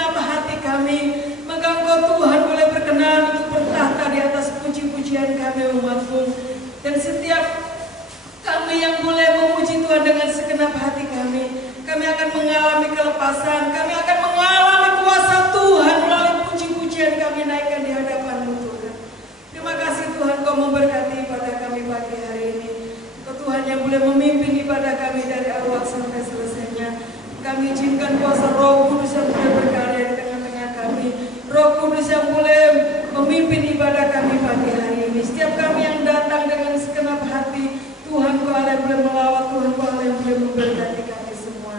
segenap hati kami. Maka Engkau Tuhan boleh berkenan untuk bertahta di atas puji-pujian kami umat-Mu. Dan setiap kami yang boleh memuji Tuhan dengan segenap hati kami akan mengalami kelepasan, kami akan mengalami kuasa Tuhan melalui puji-pujian kami naikkan di hadapan-Mu Tuhan. Terima kasih Tuhan Kau memberkati ibadah kami pagi hari ini. Kau Tuhan yang boleh memimpin ibadah kami dari awal sampai selesainya. Kami izinkan kuasa Roh Kudus yang boleh berkarya di tengah-tengah kami. Roh Kudus yang boleh memimpin ibadah kami pagi hari ini. Setiap kami yang datang dengan segenap hati, Tuhan Kau Allah yang boleh melawat, Tuhan Kau Allah yang boleh memberkati kami semua.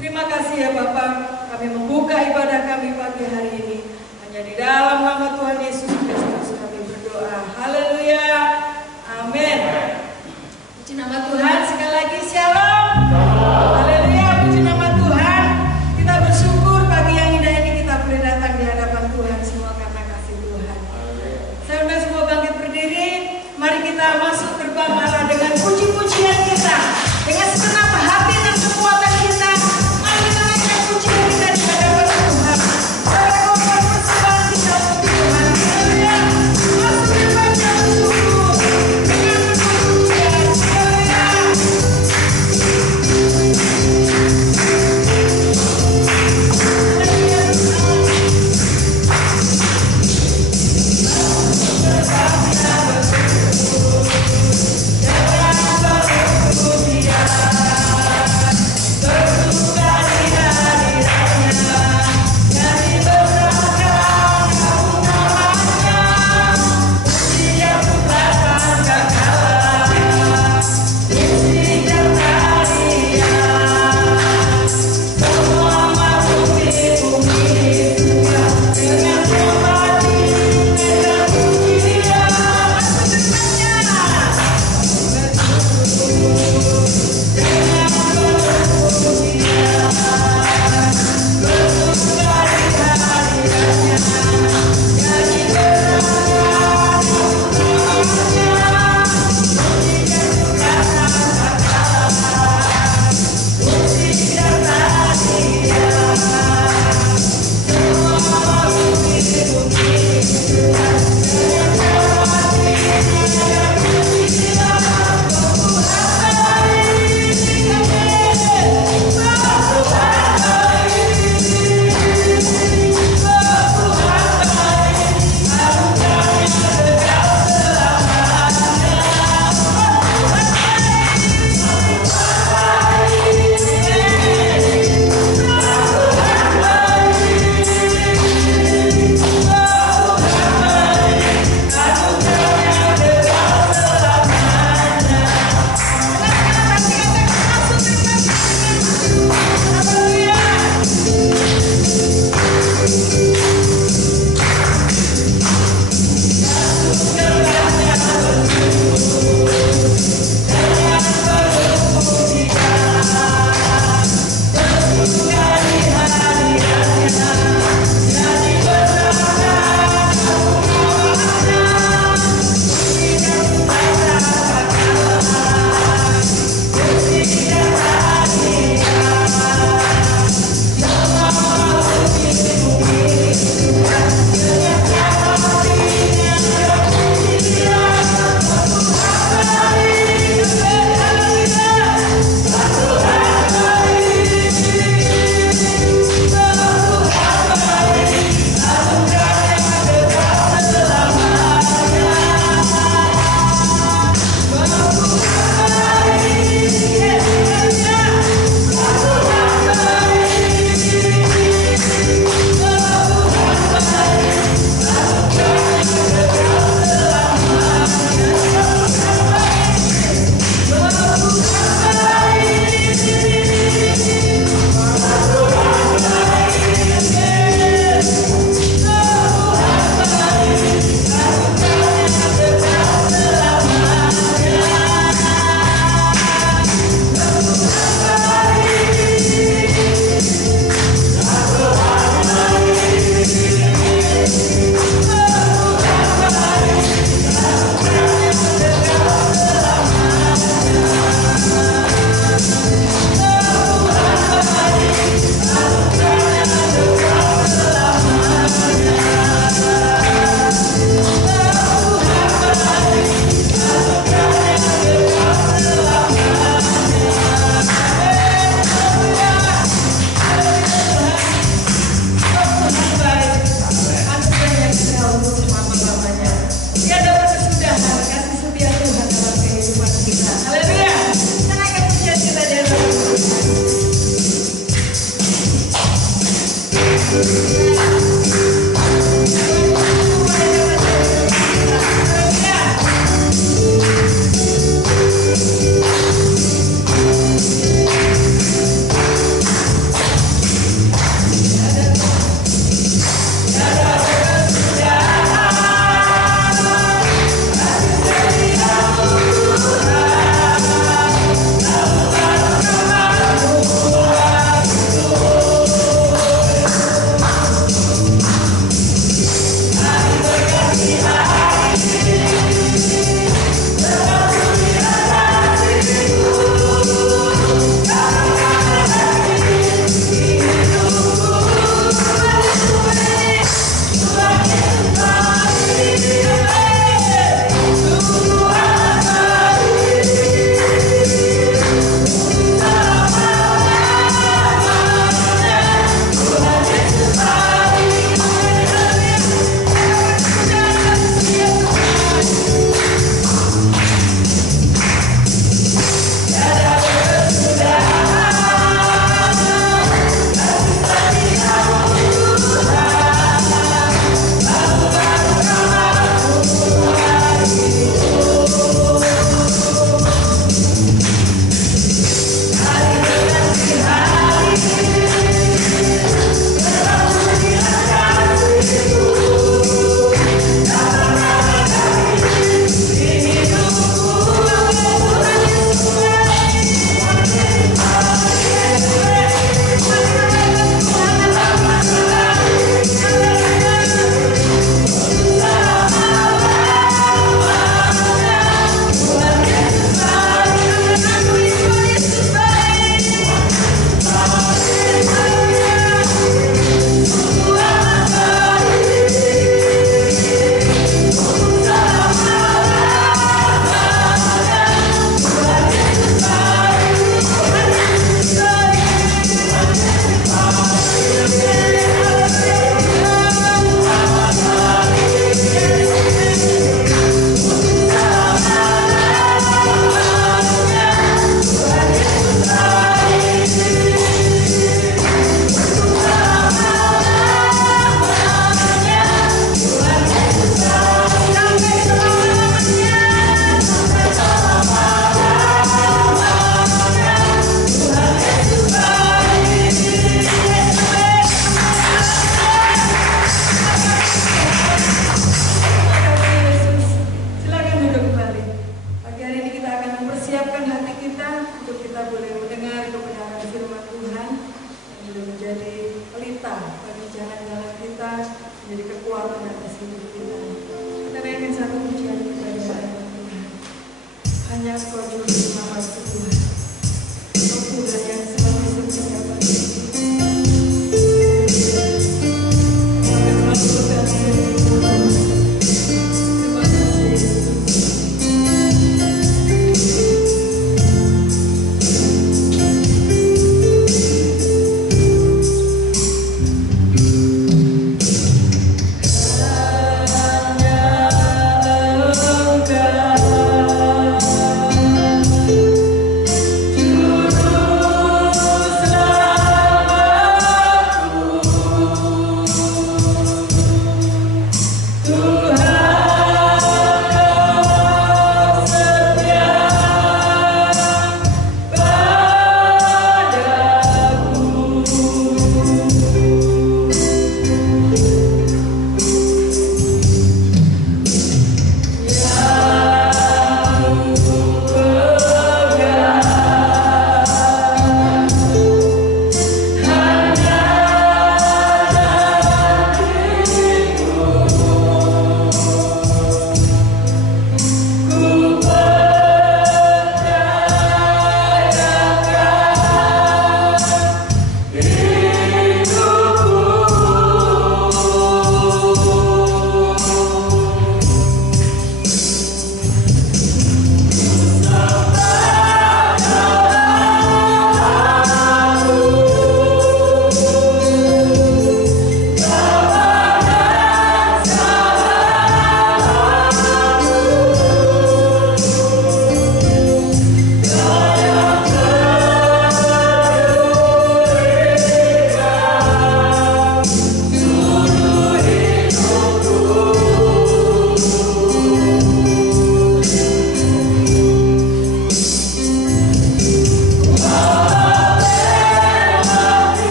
Terima kasih ya Bapa, kami membuka ibadah kami pagi hari ini. Hanya di dalam nama Tuhan Yesus Kristus kami berdoa. Haleluya. Amin. Puji nama Tuhan, sekali lagi shalom. Haleluya, puji nama Tuhan. Kita bersyukur pagi yang indah ini kita boleh datang di hadapan Tuhan semua karena kasih Tuhan. Saudara semua bangkit berdiri. Mari kita masuk gerbang Allah dengan puji-pujian kita, dengan segenap hati dan kekuatan kita. Mari kita naikkan pujian kita di hadapan Tuhan. Saudara, kau persembahan kita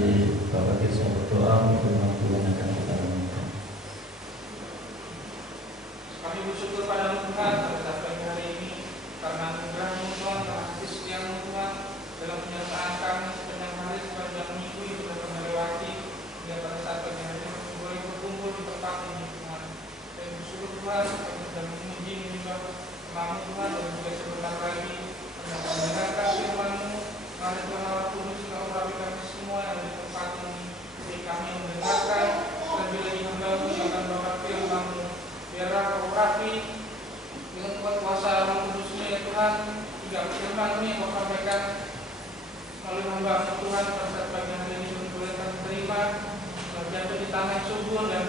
nanti Bapak Kirsa berdoa firman Tuhan akan kita renungkan. Kami bersyukur pada Tuhan pada pagi hari ini karena anugerah-Mu Tuhan, karena kasih setia-Mu Tuhan dalam penyertaan kami sepanjang hari, sepanjang minggu yang sudah kami lewati hingga pada saat pagi hari ini boleh berkumpul di tempat ini Tuhan. Kami bersyukur Tuhan kami sudah memuji menyembah nama Tuhan dan juga sebentar lagi kami akan mendengarkan firman-Mu. Mari Tuhan Allah Kudus Engkau urapi kami semua yang di tempat ini, jadi kami mendengarkan lebih lagi hamba-Mu yang akan membawa firman-Mu. Biarlah Kau urapi dengan kuat kuasa Roh Kudus-Mu ya Tuhan, hingga firman-Mu yang Kau sampaikan melalui hamba Tuhan pada saat pagi hari ini boleh kami terima, jatuh di tanah yang subur dan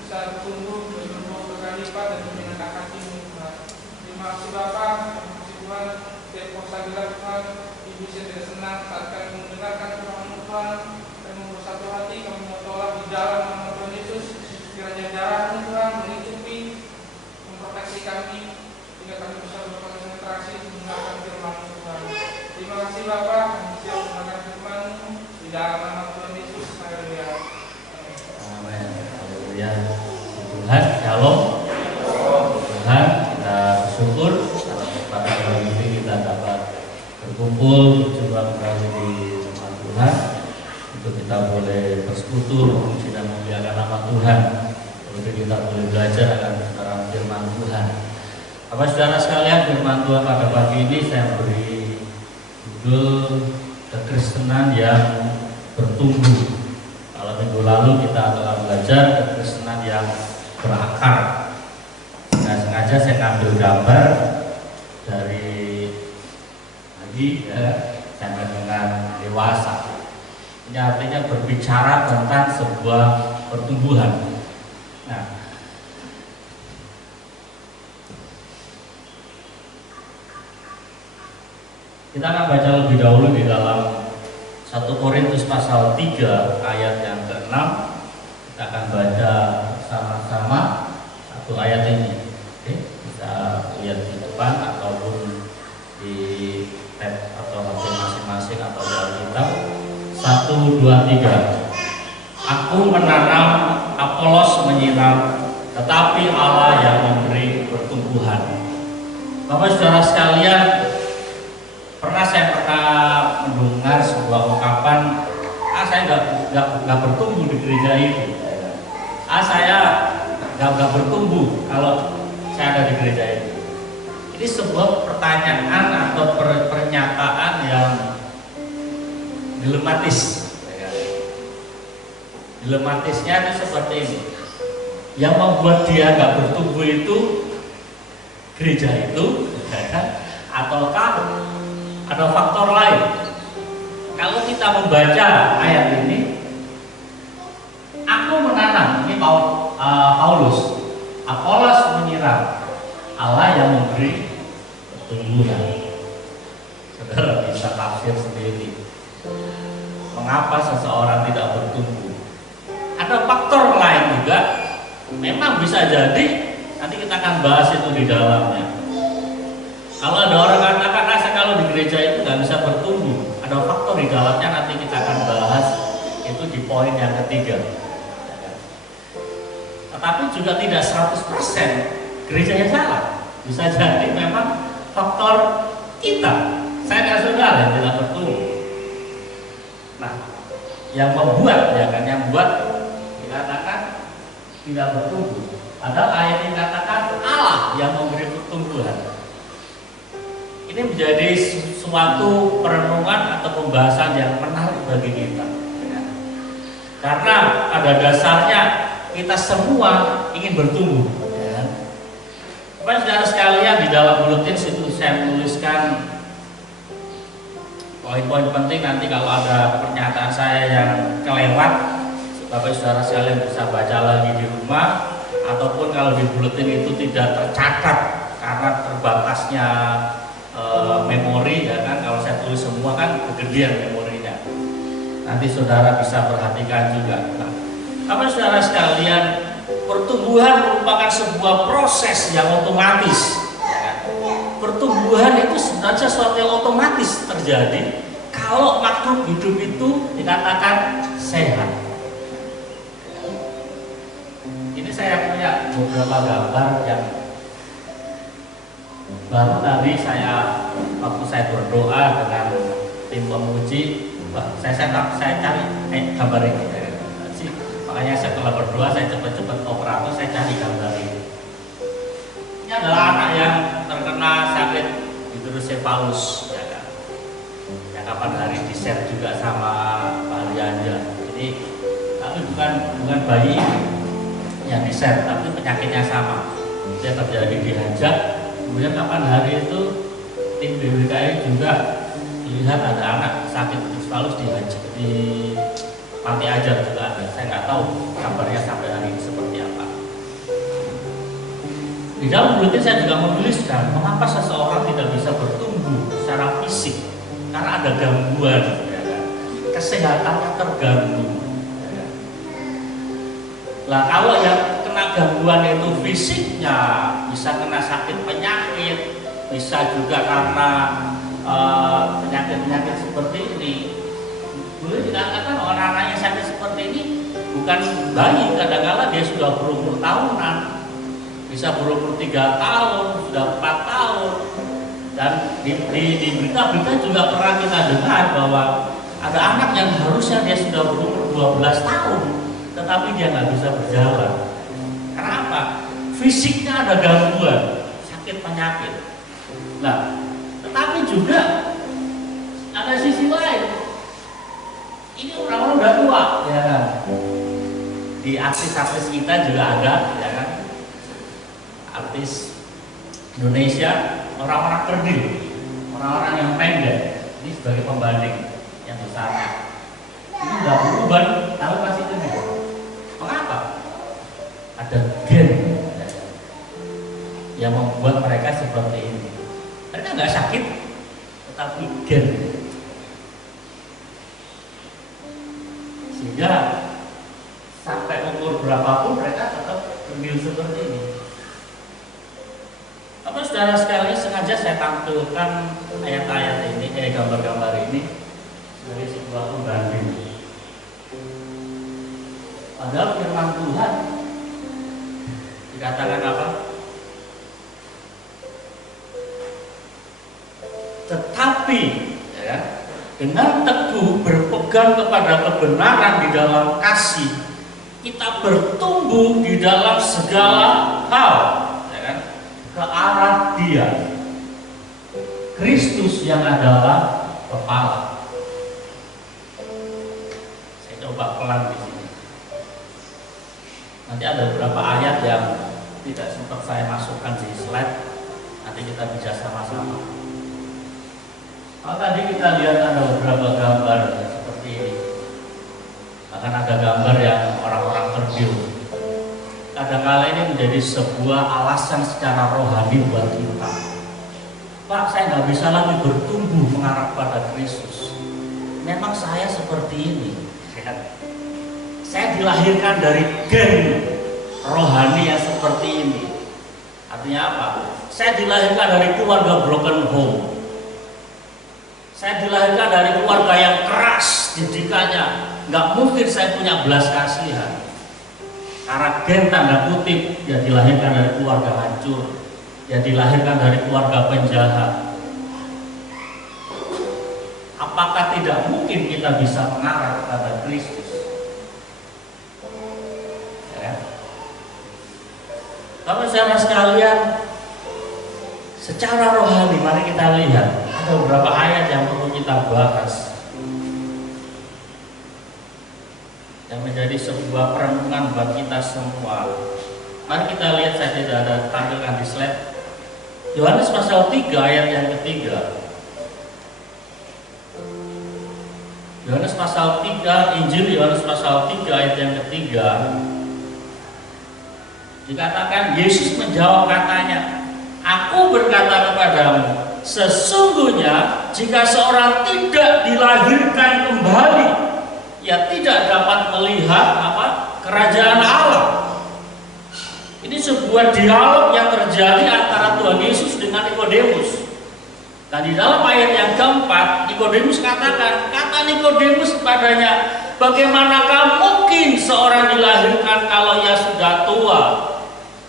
bisa tumbuh dan berbuah berkali-lipat dan menyenangkan hati-Mu Tuhan. Terima kasih Bapa, terima kasih Tuhan. Setiap puasa gelar Tuhan, Ibu saya tidak senang saat kami mendengarkan firman-Mu Tuhan. Kami bersatu hati, kami mau tolak di dalam nama Tuhan Yesus. Kiranya darah-Mu Tuhan melingkupi, memproteksi kami, hingga kami bisa berkonsentrasi mendengarkan firman-Mu Tuhan. Terima kasih Bapa, kami siap mendengarkan firman-Mu di dalam nama Tuhan Yesus. Haleluya. Amin. Haleluya. Tuhan, shalom. Tuhan, kita bersyukur pada hari ini kita dapat berkumpul juga kembali di tempat Tuhan untuk kita boleh bersekutu memuji dan memuliakan nama Tuhan, untuk kita boleh belajar akan kebenaran firman Tuhan. Bapak saudara sekalian, firman Tuhan pada pagi ini saya beri judul kekristenan yang bertumbuh. Kalau minggu lalu kita telah belajar kekristenan yang berakar. Nah, sengaja saya ambil gambar dari lagi ya, sampai dengan dewasa. Ini artinya berbicara tentang sebuah pertumbuhan. Nah, kita akan baca lebih dahulu di dalam 1 Korintus pasal 3 ayat yang ke-6. Kita akan baca sama-sama satu ayat ini. Oke, bisa lihat di depan ataupun di tab atau HP masing-masing atau di Alkitab. 1, 2, 3. Aku menanam, Apolos menyiram, tetapi Allah yang memberi pertumbuhan. Bapak saudara sekalian, saya pernah mendengar sebuah ungkapan, saya nggak bertumbuh di gereja itu, saya nggak bertumbuh kalau saya ada di gereja itu. Ini sebuah pertanyaan atau pernyataan yang dilematis. Dilematisnya itu seperti ini. Yang membuat dia nggak bertumbuh itu gereja itu, ataukah ada faktor lain? Kalau kita membaca ayat ini, aku menanam, ini Paulus, Apolos menyiram, Allah yang memberi pertumbuhan. Saudara bisa tafsir sendiri. Mengapa seseorang tidak bertumbuh? Ada faktor lain juga. Memang bisa jadi, nanti kita akan bahas itu di dalamnya. Kalau ada orang katakan, saya kalau di gereja itu nggak bisa bertumbuh, ada faktor di dalamnya, nanti kita akan bahas itu di poin yang ketiga. Tetapi juga tidak 100% gerejanya salah. Bisa jadi memang faktor kita, saya nggak saudara yang tidak bertumbuh. Nah, yang membuat, ya kan, yang membuat dikatakan tidak bertumbuh. Padahal ayat ini katakan Allah yang memberi pertumbuhan. Ini menjadi suatu perenungan atau pembahasan yang menarik bagi kita. Karena pada dasarnya kita semua ingin bertumbuh. Bapak saudara sekalian, di dalam buletin situ saya menuliskan poin-poin penting. Nanti kalau ada pernyataan saya yang kelewat, Bapak saudara sekalian bisa baca lagi di rumah, ataupun kalau di buletin itu tidak tercatat karena terbatasnya memori, ya kan, kalau saya tulis semua kan kegedean memorinya. Nanti saudara bisa perhatikan juga. Nah, apa saudara sekalian, pertumbuhan merupakan sebuah proses yang otomatis. Ya kan? Pertumbuhan itu sebenarnya sesuatu yang otomatis terjadi kalau makhluk hidup itu dikatakan sehat. Ini saya punya beberapa gambar yang baru tadi waktu saya berdoa dengan tim pemuji, saya cari gambar ini. Makanya setelah berdoa saya cepat-cepat operator, saya cari gambar ini. Ini adalah anak yang terkena sakit hidrosefalus, ya kan? Yang kapan hari di share juga sama Pak Lianja. Ini tapi bukan bayi yang di share, tapi penyakitnya sama. Dia terjadi di Hajat. Kemudian kapan hari itu tim BWKI juga lihat ada anak sakit hidrosefalus di Panti Ajar juga ada. Saya nggak tahu kabarnya sampai hari ini seperti apa. Di dalam buletin saya juga menuliskan mengapa seseorang tidak bisa bertumbuh secara fisik karena ada gangguan, ya kan? Kesehatannya terganggu. Ya kan? Lah kalau yang kena gangguan itu fisiknya bisa kena sakit penyakit, bisa juga karena penyakit-penyakit seperti ini. Boleh dikatakan orang-orang yang sakit seperti ini bukan bayi, kadang-kadang dia sudah berumur tahunan, bisa berumur 3 tahun, sudah 4 tahun. Dan di berita-berita juga pernah kita dengar bahwa ada anak yang harusnya dia sudah berumur 12 tahun, tetapi dia nggak bisa berjalan. Kenapa? Fisiknya ada gangguan, sakit penyakit. Nah, tetapi juga ada sisi lain. Ini orang-orang udah tua, ya kan? Di artis-artis kita juga ada, ya kan? Artis Indonesia, orang-orang kerdil, orang-orang yang pendek. Ini sebagai pembanding yang besar. Ini udah berubah, tahu pasti itu nih. Mengapa? Ada gen yang membuat mereka seperti ini. Mereka nggak sakit, tetapi gen. Sehingga sampai umur berapapun mereka tetap kerdil seperti ini. Tapi saudara sekalian, sengaja saya tampilkan ayat-ayat ini, gambar-gambar ini sebagai sebuah pembanding. Padahal firman Tuhan dikatakan apa? Tetapi, ya, dengan teguh berpegang kepada kebenaran di dalam kasih, kita bertumbuh di dalam segala hal, ya kan? Ke arah Dia, Kristus yang adalah kepala. Saya coba pelan di sini. Nanti ada beberapa ayat yang tidak sempat saya masukkan di slide. Nanti kita bisa sama-sama. Kalau tadi kita lihat ada beberapa gambar ya, seperti ini. Bahkan ada gambar yang orang-orang kerdil. Kadang-kala ini menjadi sebuah alasan secara rohani buat kita. Pak, saya nggak bisa lagi bertumbuh mengarah pada Kristus. Memang saya seperti ini. Saya dilahirkan dari gen rohani yang seperti ini. Artinya apa? Saya dilahirkan dari keluarga broken home. Saya dilahirkan dari keluarga yang keras didikannya. Nggak mungkin saya punya belas kasihan. Karena gen tanda kutip, dia dilahirkan dari keluarga hancur, dia dilahirkan dari keluarga penjahat. Apakah tidak mungkin kita bisa mengarah kepada Kristus? Ya. Tapi saudara sekalian, secara rohani mari kita lihat ada beberapa ayat yang perlu kita bahas, yang menjadi sebuah perenungan buat kita semua. Mari kita lihat, saya tidak ada tampilkan di slide. Yohanes pasal 3 ayat yang ketiga. Yohanes pasal 3, Injil Yohanes pasal 3 ayat yang ketiga. Dikatakan, Yesus menjawab katanya, Aku berkata kepadamu, sesungguhnya jika seorang tidak dilahirkan kembali, ia tidak dapat melihat kerajaan Allah. Ini sebuah dialog yang terjadi antara Tuhan Yesus dengan Nikodemus. Dan di dalam ayat yang keempat, Nikodemus kata Nikodemus kepadanya, bagaimanakah mungkin seorang dilahirkan kalau ia sudah tua?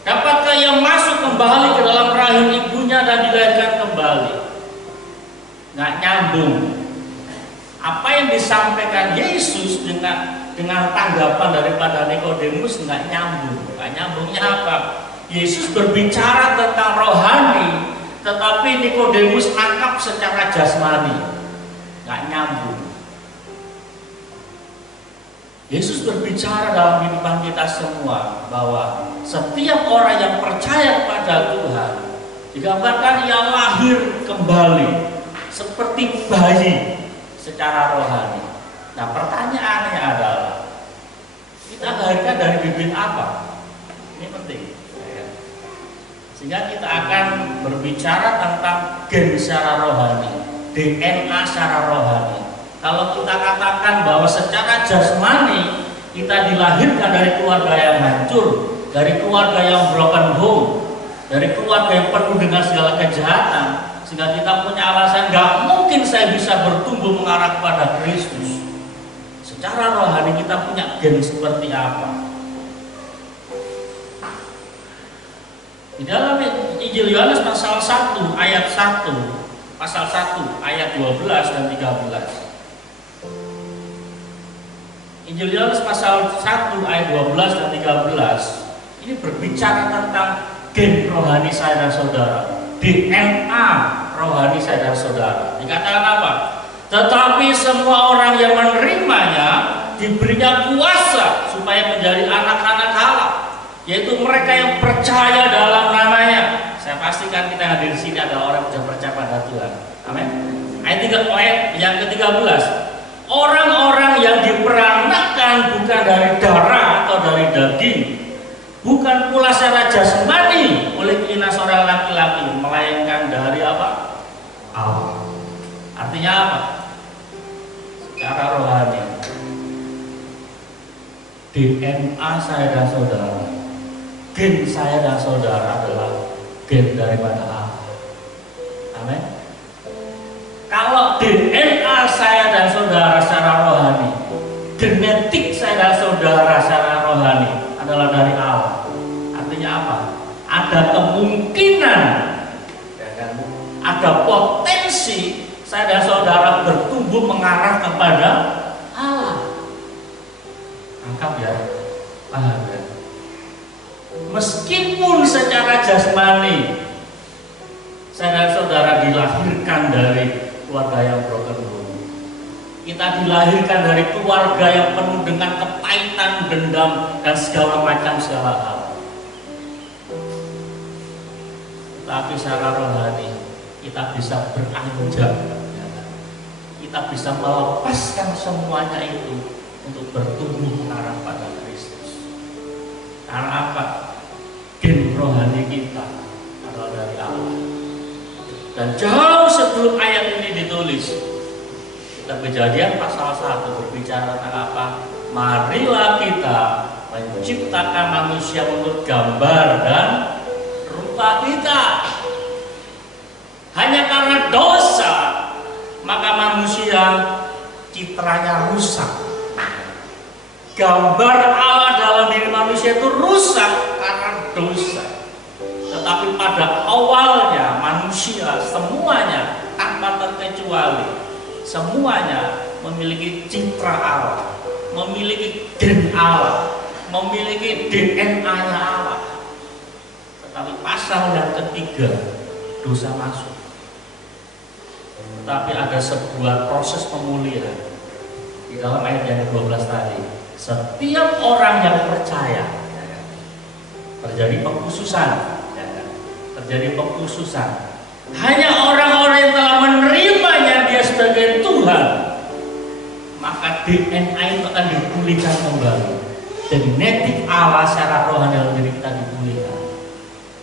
Dapatkah ia masuk kembali ke dalam rahim ibunya dan dilahirkan kembali? Nggak nyambung. Apa yang disampaikan Yesus dengan tanggapan daripada Nikodemus nggak nyambung. Nggak nyambungnya apa? Yesus berbicara tentang rohani, tetapi Nikodemus nangkap secara jasmani. Nggak nyambung. Yesus berbicara dalam kehidupan kita semua bahwa setiap orang yang percaya kepada Tuhan digambarkan ia lahir kembali seperti bayi secara rohani. Nah, pertanyaannya adalah kita lahirkan dari bibit apa? Ini penting. Sehingga kita akan berbicara tentang gen secara rohani, DNA secara rohani. Kalau kita katakan bahwa secara jasmani kita dilahirkan dari keluarga yang hancur, dari keluarga yang broken home, dari keluarga yang penuh dengan segala kejahatan, sehingga kita punya alasan nggak mungkin saya bisa bertumbuh mengarah kepada Kristus. Secara rohani kita punya gen seperti apa? Di dalam Injil Yohanes pasal 1 ayat 1, pasal 1 ayat 12 dan 13. Injil Yohanes pasal 1 ayat 12 dan 13 ini berbicara tentang gen rohani saya dan saudara, DNA rohani saya dan saudara. Dikatakan apa? Tetapi semua orang yang menerimanya diberinya kuasa supaya menjadi anak-anak Allah, yaitu mereka yang percaya dalam namanya. Saya pastikan kita yang hadir di sini adalah orang yang percaya pada Tuhan. Amin. Ayat yang ke-13. Orang-orang yang diperanakkan bukan dari darah atau dari daging, bukan pula secara jasmani oleh keinginan seorang laki-laki, melainkan dari apa? Allah. Artinya apa? Secara rohani, DNA saya dan saudara, gen saya dan saudara adalah gen daripada Allah. Amin. Kalau DNA saya dan saudara secara rohani, genetik saya dan saudara secara rohani adalah dari Allah. Artinya apa? Ada kemungkinan, ada potensi saya dan saudara bertumbuh mengarah kepada Allah. Angkat ya, paham ya? Meskipun secara jasmani saya dan saudara dilahirkan dari keluarga yang broken home, kita dilahirkan dari keluarga yang penuh dengan kepahitan, dendam, dan segala hal. Tapi secara rohani kita bisa beranjak, kita bisa melepaskan semuanya itu untuk bertumbuh mengarah pada Kristus. Karena apa? Gen rohani kita adalah dari Allah. Dan jauh sebelum ayat ini ditulis, kita Kejadian pasal 1 berbicara tentang apa? Marilah kita menciptakan manusia menurut gambar dan rupa kita. Hanya karena dosa, maka manusia citranya rusak. Gambar Allah dalam diri manusia itu rusak karena dosa. Tetapi pada awalnya manusia semuanya tanpa terkecuali semuanya memiliki citra Allah, memiliki gen Allah, memiliki DNA-nya Allah. Tetapi pasal yang ketiga, dosa masuk. Tetapi ada sebuah proses pemulihan di dalam ayat yang ke-12 tadi. Setiap orang yang percaya, terjadi pengkhususan. Terjadi pengkhususan. Hanya orang-orang yang telah menerimanya dia sebagai Tuhan, maka DNA itu akan dipulihkan kembali. Genetik Allah secara rohani dalam diri kita dipulihkan.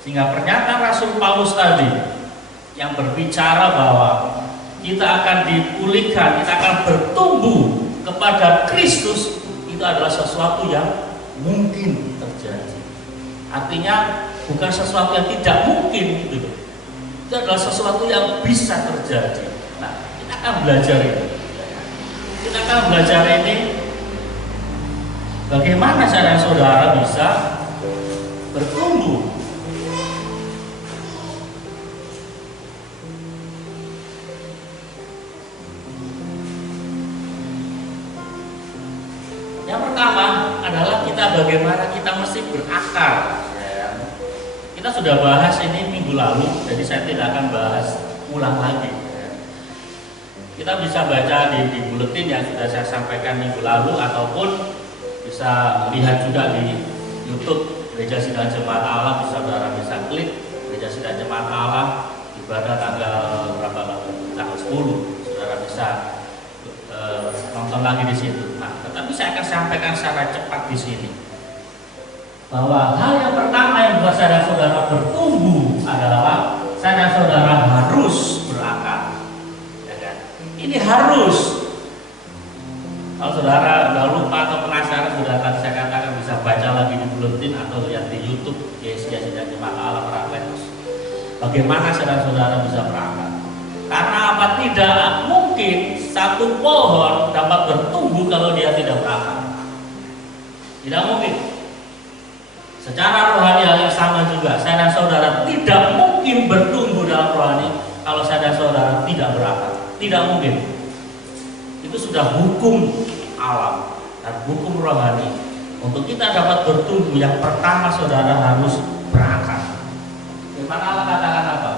Sehingga pernyataan Rasul Paulus tadi yang berbicara bahwa kita akan dipulihkan, kita akan bertumbuh kepada Kristus, itu adalah sesuatu yang mungkin terjadi. Artinya bukan sesuatu yang tidak mungkin gitu. Itu itu adalah sesuatu yang bisa terjadi. Nah, kita akan belajar ini. Kita akan belajar ini bagaimana cara saudara bisa bertumbuh. Yang pertama adalah kita bagaimana kita mesti berakar. Kita sudah bahas ini minggu lalu, jadi saya tidak akan bahas ulang lagi. Kita bisa baca di buletin yang sudah saya sampaikan minggu lalu, ataupun bisa lihat juga di YouTube Gereja Sidang Jemaat Allah. Saudara bisa klik Gereja Sidang Jemaat Allah, ibadah tanggal berapa lalu? Tanggal 10. Saudara bisa nonton lagi di situ. Nah, tetapi saya akan sampaikan secara cepat di sini bahwa hal yang pertama yang buat saudara-saudara bertumbuh adalah saudara-saudara harus berakar. Ya kan? Ini harus. Kalau saudara udah lupa atau penasaran, sudah tadi saya katakan bisa baca lagi di buletin atau lihat di YouTube Gereja Sidang Jemaat Allah Paracletos. Bagaimana saudara-saudara bisa berakar? Karena apa? Tidak mungkin satu pohon dapat bertumbuh kalau dia tidak berakar. Tidak mungkin. Secara rohani hal yang sama juga, saudara-saudara tidak mungkin bertumbuh dalam rohani kalau saudara-saudara tidak berakar. Tidak mungkin. Itu sudah hukum alam dan hukum rohani. Untuk kita dapat bertumbuh, yang pertama saudara harus berakar. Firman Allah katakan apa?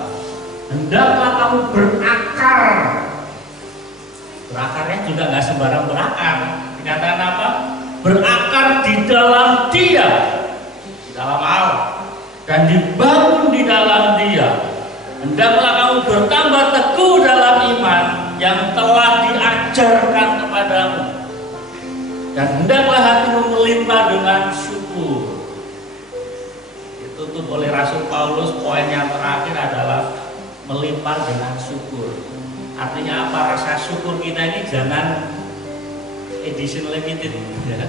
Hendaklah kamu berakar. Berakarnya juga nggak sembarang berakar. Dikatakan apa? Berakar di dalam Dia, di dalam Allah, dan dibangun di dalam Dia. Hendaklah kamu bertambah teguh dalam iman yang telah diajarkan kepadamu, dan hendaklah hatimu melimpah dengan syukur. Ditutup oleh Rasul Paulus, poin yang terakhir adalah melimpah dengan syukur. Artinya apa? Rasa syukur kita ini jangan edition limited ya.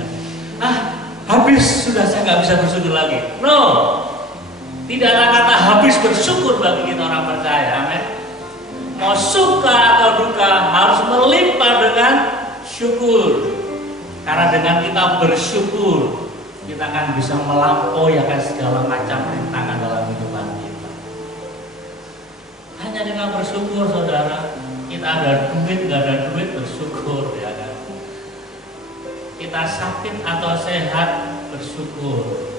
Habis sudah, saya nggak bisa bersyukur lagi. No, tidak ada kata habis bersyukur bagi kita orang percaya. Amin. Mau suka atau duka harus melimpah dengan syukur. Karena dengan kita bersyukur, kita akan bisa melampaui akan segala macam rintangan dalam kehidupan kita. Hanya dengan bersyukur, saudara. Kita ada duit, nggak ada duit, bersyukur ya kan. Kita sakit atau sehat, bersyukur.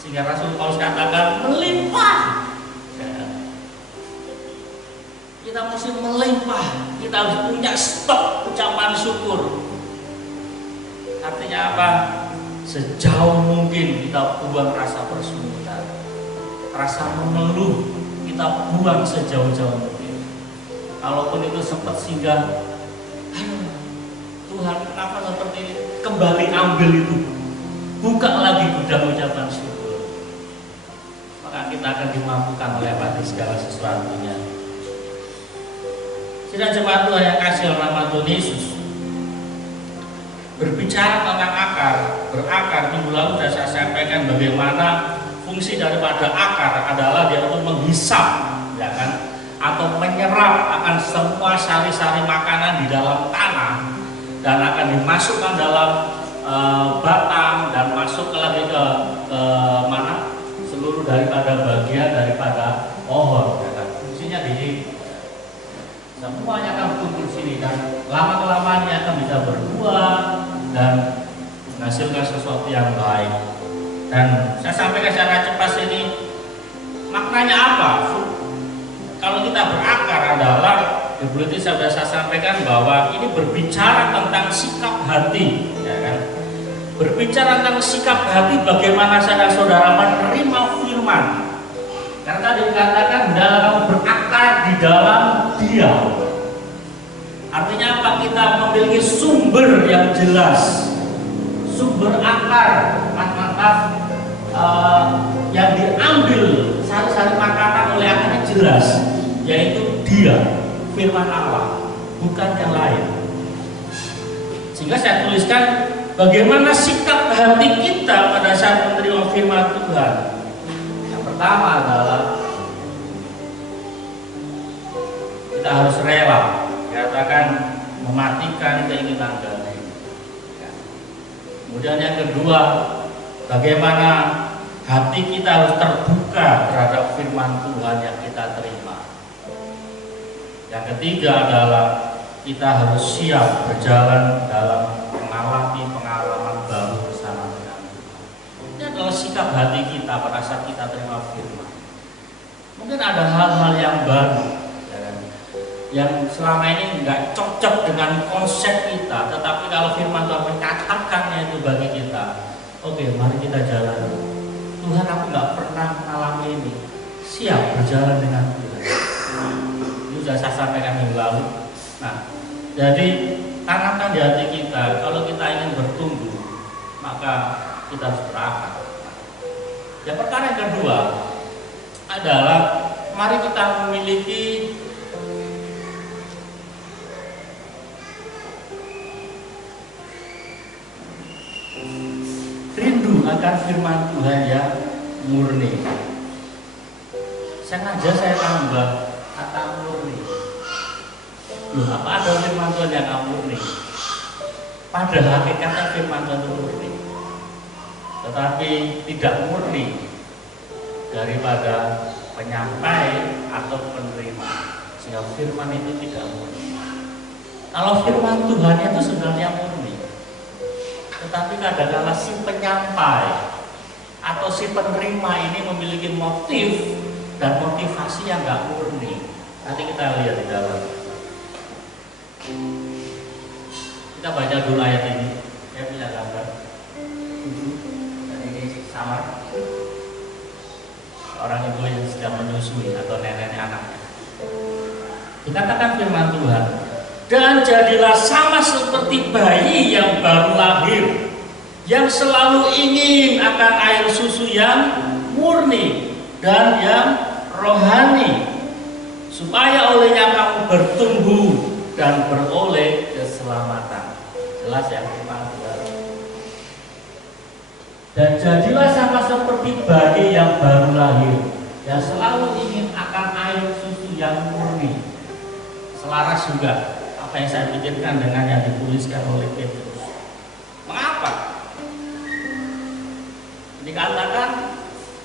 Sehingga Rasul Paulus katakan melimpah. Ya. Kita mesti melimpah. Kita harus punya stok ucapan syukur. Artinya apa? Sejauh mungkin kita buang rasa persungguhan, rasa mengeluh kita buang sejauh-jauh mungkin. Kalaupun itu sempat singgah, Tuhan kenapa seperti ini? Kembali ambil itu, buka lagi gudang ucapan syukur. Maka kita akan dimampukan melewati segala sesuatunya. Sidang jemaat Tuhan yang kasih oleh nama Tuhan Yesus, berbicara tentang akar, berakar, minggu lalu sudah saya sampaikan bagaimana fungsi daripada akar adalah dia untuk menghisap, ya kan, atau menyerap akan semua sari-sari makanan di dalam tanah dan akan dimasukkan dalam batang dan masuk lagi ke mana seluruh daripada bagian daripada pohon, ya kan. Fungsinya di sini. Semuanya akan berkumpul di sini dan lama-kelamaan dia akan bisa berbuah dan menghasilkan sesuatu yang baik. Dan saya sampaikan secara cepat ini maknanya apa? Kalau kita berakar adalah di buletin saya sampaikan bahwa ini berbicara tentang sikap hati, ya kan? Berbicara tentang sikap hati, bagaimana saudara-saudara menerima firman. Karena tadi dikatakan dalam berakar di dalam Dia. Artinya apa? Kita memiliki sumber yang jelas, sumber akar, yang diambil sari-sari makanan oleh akarnya jelas, yaitu Dia, firman Allah, bukan yang lain. Sehingga saya tuliskan bagaimana sikap hati kita pada saat menerima firman Tuhan. Yang pertama adalah kita harus rela, dikatakan mematikan keinginan daging. Ya. Kemudian yang kedua, bagaimana hati kita harus terbuka terhadap firman Tuhan yang kita terima. Yang ketiga adalah kita harus siap berjalan dalam mengalami pengalaman baru bersama dengan Tuhan. Ini adalah sikap hati kita pada saat kita terima firman. Mungkin ada hal-hal yang baru, ya kan? Yang selama ini nggak cocok dengan konsep kita, tetapi kalau firman Tuhan mengatakannya itu bagi kita, oke, mari kita jalan. Tuhan, aku nggak pernah mengalami ini, siap berjalan dengan Tuhan. Itu sudah saya sampaikan minggu lalu. Nah, jadi tanamkan di hati kita, kalau kita ingin bertumbuh, maka kita harus berakar. Yang perkara yang kedua adalah mari kita memiliki rindu akan firman Tuhan yang murni. Sengaja saya tambah kata murni. Loh, apa ada firman Tuhan yang murni? Pada hakikatnya firman Tuhan itu murni, tetapi tidak murni daripada penyampai atau penerima, sehingga firman itu tidak murni. Kalau firman Tuhan itu sebenarnya murni, tetapi kadang-kadang si penyampai atau si penerima ini memiliki motif dan motivasi yang nggak murni. Nanti kita lihat di dalam. Kita baca dulu ayat ini. Saya punya gambar. Dan ini sama. Orang ibu yang sedang menyusui atau nenek anaknya. Dikatakan firman Tuhan, dan jadilah sama seperti bayi yang baru lahir, yang selalu ingin akan air susu yang murni dan yang rohani, supaya olehnya kamu bertumbuh dan beroleh keselamatan. Jelas ya firman Tuhan. Dan jadilah sama seperti bayi yang baru lahir, yang selalu ingin akan air susu yang murni. Selaras juga apa yang saya pikirkan dengan yang dituliskan oleh Petrus. Mengapa? Dikatakan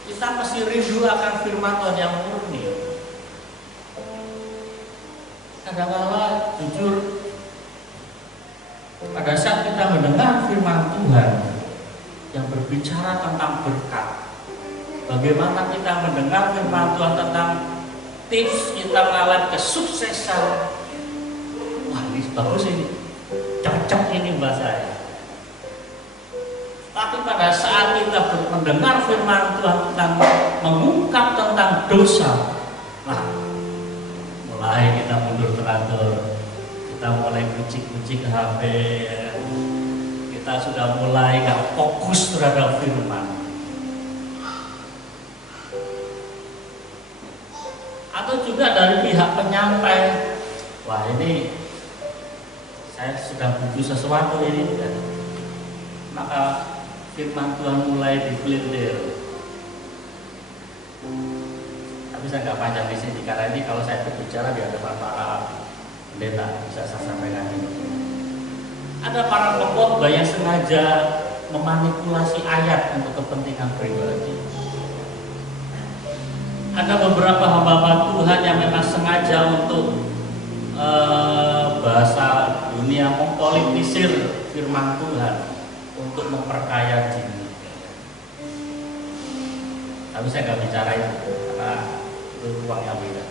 kita mesti rindu akan firman Tuhan yang murni. Kadang-kadang jujur, pada saat kita mendengar firman Tuhan yang berbicara tentang berkat, bagaimana kita mendengar firman Tuhan tentang tips kita mengalami kesuksesan, wah ini bagus, ini cocok ini bahasa saya. Tapi pada saat kita mendengar firman Tuhan tentang mengungkap tentang dosa, nah mulai kita mundur teratur, kita mulai kucik-kucik HP, kita sudah mulai gak fokus terhadap firman. Atau juga dari pihak penyampai, wah ini saya sedang butuh sesuatu ini, ya. Maka firman Tuhan mulai dipelintir. Tapi saya nggak panjang di sini karena ini kalau saya berbicara di hadapan para pendeta bisa saya sampaikan ini. Ada para pengkhotbah yang sengaja memanipulasi ayat untuk kepentingan pribadi. Ada beberapa hamba Tuhan yang memang sengaja untuk bahasa dunia mempolitisir firman Tuhan untuk memperkaya diri. Tapi saya nggak bicara itu karena itu ruang yang beda.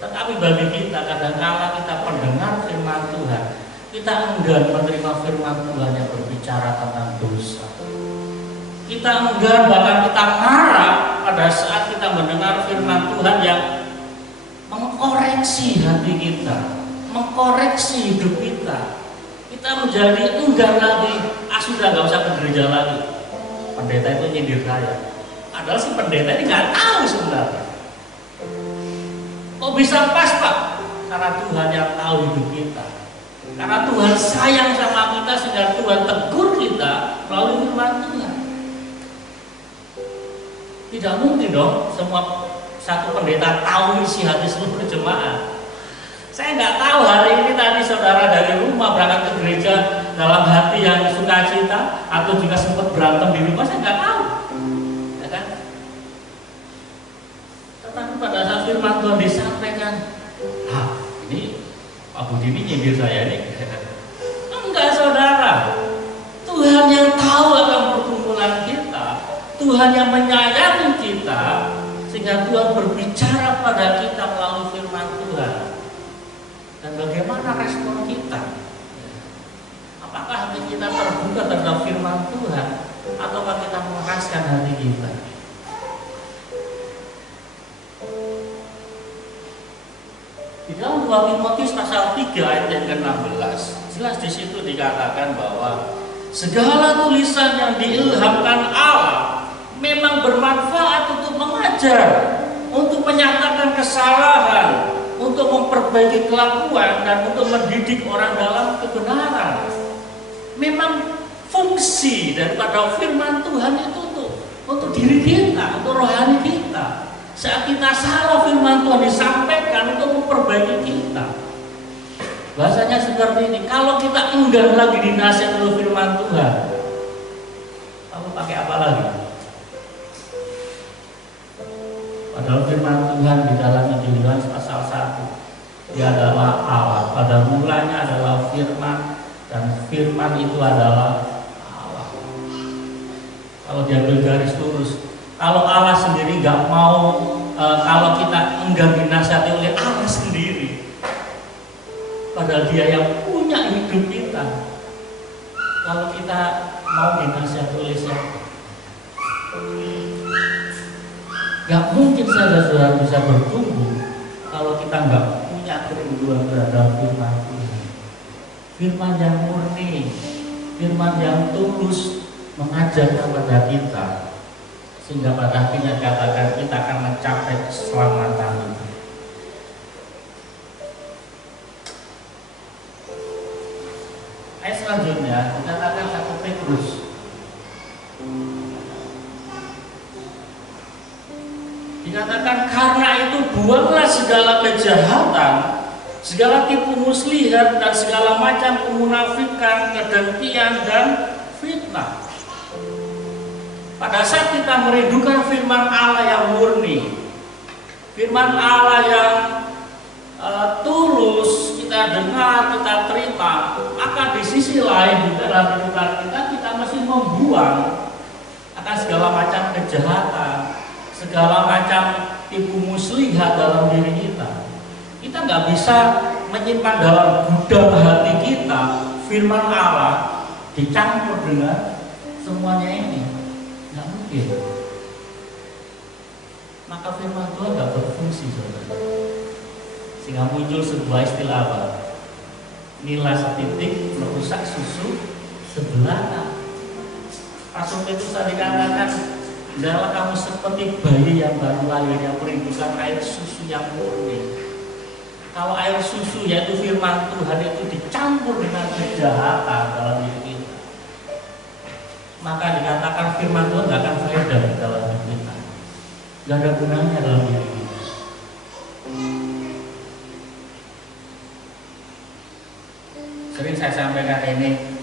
Tetapi bagi kita kadang-kala kita pendengar firman Tuhan, kita enggan menerima firman Tuhan yang berbicara tentang dosa. Kita enggan, bahkan kita marah pada saat kita mendengar firman Tuhan yang mengkoreksi hati kita, mengkoreksi hidup kita. Kita menjadi enggan lagi, sudah nggak usah ke gereja lagi. Pendeta itu nyindir saya. Padahal si pendeta ini nggak tahu sebenarnya. Kok bisa pas Pak? Karena Tuhan yang tahu hidup kita. Karena Tuhan sayang sama kita sehingga Tuhan tegur kita melalui firman Tuhan. Tidak mungkin dong semua satu pendeta tahu isi hati seluruh jemaat. Saya nggak tahu hari ini tadi saudara dari rumah berangkat ke gereja dalam hati yang sukacita atau juga sempat berantem di rumah, saya nggak tahu, ya kan? Tetapi pada saat firman Tuhan disampaikan, ini Pak Budi ini nyindir saya ini. Enggak saudara, Tuhan yang tahu akan pergumulan kita, Tuhan yang menyayangi kita, sehingga Tuhan berbicara pada kita melalui firman Tuhan. Dan bagaimana respon kita? Apakah hati kita terbuka terhadap firman Tuhan, ataukah kita mengeraskan hati kita? Di dalam 2 Timotius pasal 3 ayat yang ke-16, jelas di situ dikatakan bahwa segala tulisan yang diilhamkan Allah memang bermanfaat untuk mengajar, untuk menyatakan kesalahan, untuk memperbaiki kelakuan, dan untuk mendidik orang dalam kebenaran. Memang fungsi daripada firman Tuhan itu untuk diri kita, untuk rohani kita. Saat kita salah, firman Tuhan disampaikan untuk memperbaiki kita. Bahasanya seperti ini, kalau kita enggan lagi dinasihati oleh firman Tuhan, kamu pakai apa lagi? Padahal firman Tuhan di dalam Injil Yohanes pasal 1, dia adalah Allah. Pada mulanya adalah firman, dan firman itu adalah Allah. Kalau diambil garis lurus, kalau Allah sendiri nggak mau, kalau kita enggan dinasihati oleh Allah sendiri, padahal dia yang punya hidup kita, kalau kita mau dinasihati oleh siapa? Gak mungkin saudara bisa bertumbuh kalau kita nggak punya kerinduan terhadap firman Tuhan. Firman yang murni, firman yang tulus mengajar kepada kita, sehingga pada akhirnya katakan kita akan mencapai keselamatan itu. Ayat selanjutnya dikatakan 1 Petrus. Dikatakan karena itu buanglah segala kejahatan, segala tipu muslihat, dan segala macam kemunafikan, kedengkian, dan fitnah. Pada saat kita merindukan firman Allah yang murni, firman Allah yang tulus, kita dengar, kita terima, maka di sisi lain di dalam kehidupan kita mesti membuang akan segala macam kejahatan, segala macam tipu muslihat dalam diri kita. Kita nggak bisa menyimpan dalam gudang hati kita firman Allah dicampur dengan semuanya ini, nggak mungkin. Maka firman Tuhan nggak berfungsi, saudara. Sehingga muncul sebuah istilah apa? Nila setitik merusak susu sebelanga. Rasul Petrus tadi katakan, adalah kamu seperti bayi yang baru lahir yang merindukan air susu yang murni. Kalau air susu yaitu firman Tuhan itu dicampur dengan kejahatan dalam diri kita, maka dikatakan firman Tuhan tidak akan faedah dalam diri kita, tidak ada gunanya dalam diri kita. Sering saya sampaikan ini,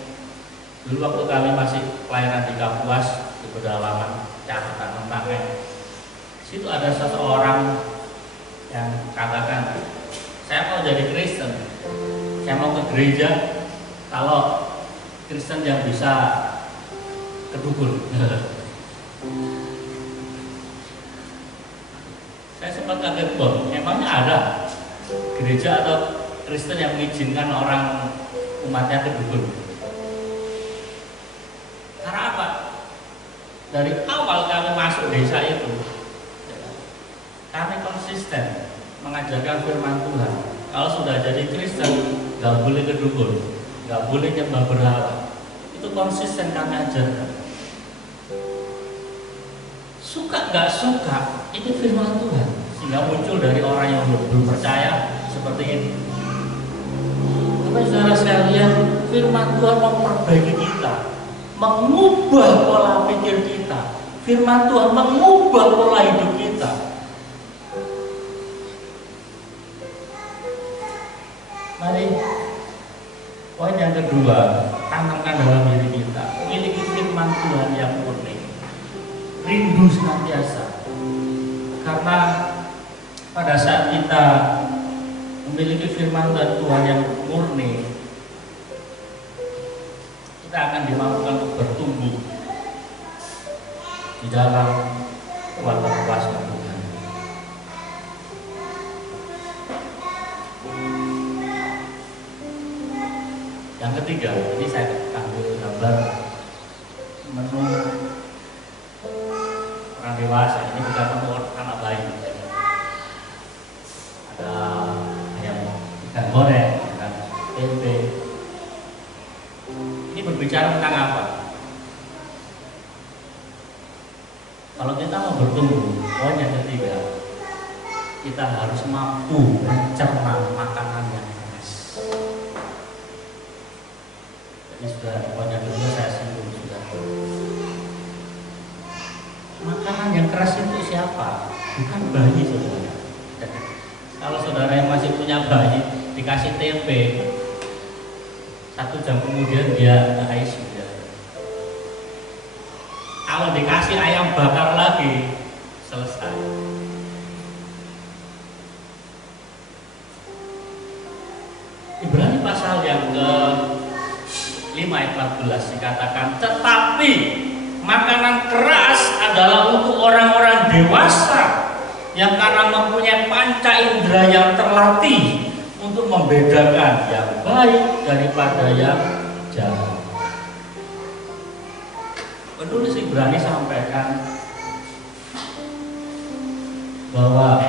dulu waktu kami masih pelayanan di Kapuas, di pedalaman catatan memakai. Situ ada seseorang yang katakan, saya mau jadi Kristen, saya mau ke gereja kalau Kristen yang bisa ke dukun. Saya sempat kaget, emangnya ada gereja atau Kristen yang mengizinkan orang umatnya ke dukun? Karena apa? Dari awal kami masuk desa itu, kami konsisten mengajarkan firman Tuhan. Kalau sudah jadi Kristen, nggak boleh ke dukun, nggak boleh nyembah berhala. Itu konsisten kami ajarkan. Suka nggak suka, itu firman Tuhan. Sehingga muncul dari orang yang belum percaya seperti ini. Tapi saudara sekalian, firman Tuhan memperbaiki kita, mengubah pola pikir kita. Firman Tuhan mengubah pola hidup kita. Mari, poin yang kedua, tanamkan dalam diri kita, miliki firman Tuhan yang murni, rindu senantiasa. Karena pada saat kita memiliki firman Tuhan yang murni, kita akan dimampukan untuk bertumbuh di dalam kuasa kuasa Tuhan. Yang ketiga, ini saya ambil gambar menu orang dewasa. Ini bukan menu anak bayi. Ada ayam ikan goreng, ada tempe. Ini berbicara tentang apa? Kalau kita mau bertumbuh, poin yang ketiga, kita harus mampu mencerna makanan yang keras. Jadi sudah poin yang kedua saya singgung sudah. Makanan yang keras itu siapa? Bukan bayi, saudara. Kalau saudara yang masih punya bayi dikasih tempe, 1 jam kemudian dia ICU. Kalau dikasih ayam bakar lagi, selesai. Ibrani pasal yang ke-5 ayat 14 dikatakan, tetapi makanan keras adalah untuk orang-orang dewasa yang karena mempunyai panca indera yang terlatih untuk membedakan yang baik daripada yang jahat. Penulis Ibrani sampaikan bahwa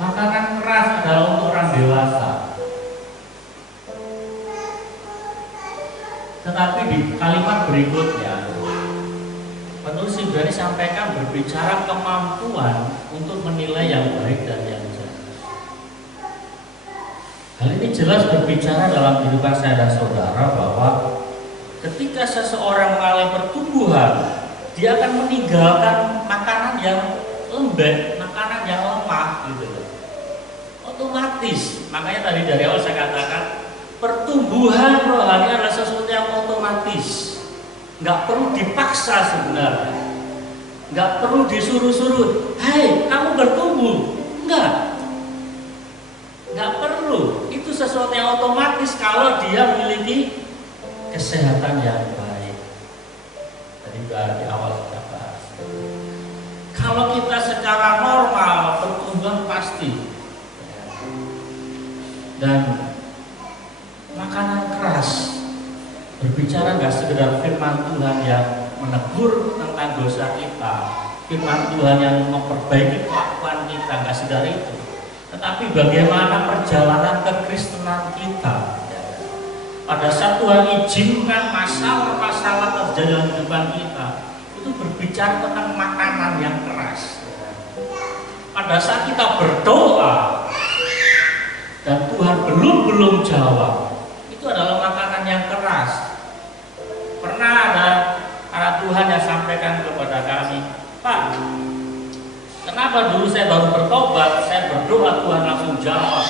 makanan keras adalah untuk orang dewasa. Tetapi di kalimat berikutnya, penulis Ibrani sampaikan berbicara kemampuan untuk menilai yang baik dan yang jahat. Hal ini jelas berbicara dalam kehidupan saya dan saudara bahwa ketika seseorang mengalami pertumbuhan, dia akan meninggalkan makanan yang lembek, makanan yang lemah gitu loh. Otomatis, makanya tadi dari awal saya katakan pertumbuhan rohani adalah sesuatu yang otomatis. Nggak perlu dipaksa sebenarnya. Nggak perlu disuruh-suruh, "Hai, kamu bertumbuh." Nggak perlu. Itu sesuatu yang otomatis kalau dia memiliki kesehatan yang baik. Tadi di awal kita bahas. Kalau kita secara normal pertumbuhan pasti, dan makanan keras berbicara nggak sekedar firman Tuhan yang menegur tentang dosa kita, firman Tuhan yang memperbaiki kelakuan kita, nggak sekedar itu, tetapi bagaimana perjalanan kekristenan kita. Pada saat Tuhan izinkan masalah-masalah terjadi dalam kehidupan kita, itu berbicara tentang makanan yang keras. Pada saat kita berdoa dan Tuhan belum jawab, itu adalah makanan yang keras. Pernah ada anak Tuhan yang sampaikan kepada kami, "Pak, kenapa dulu saya baru bertobat, saya berdoa Tuhan langsung jawab.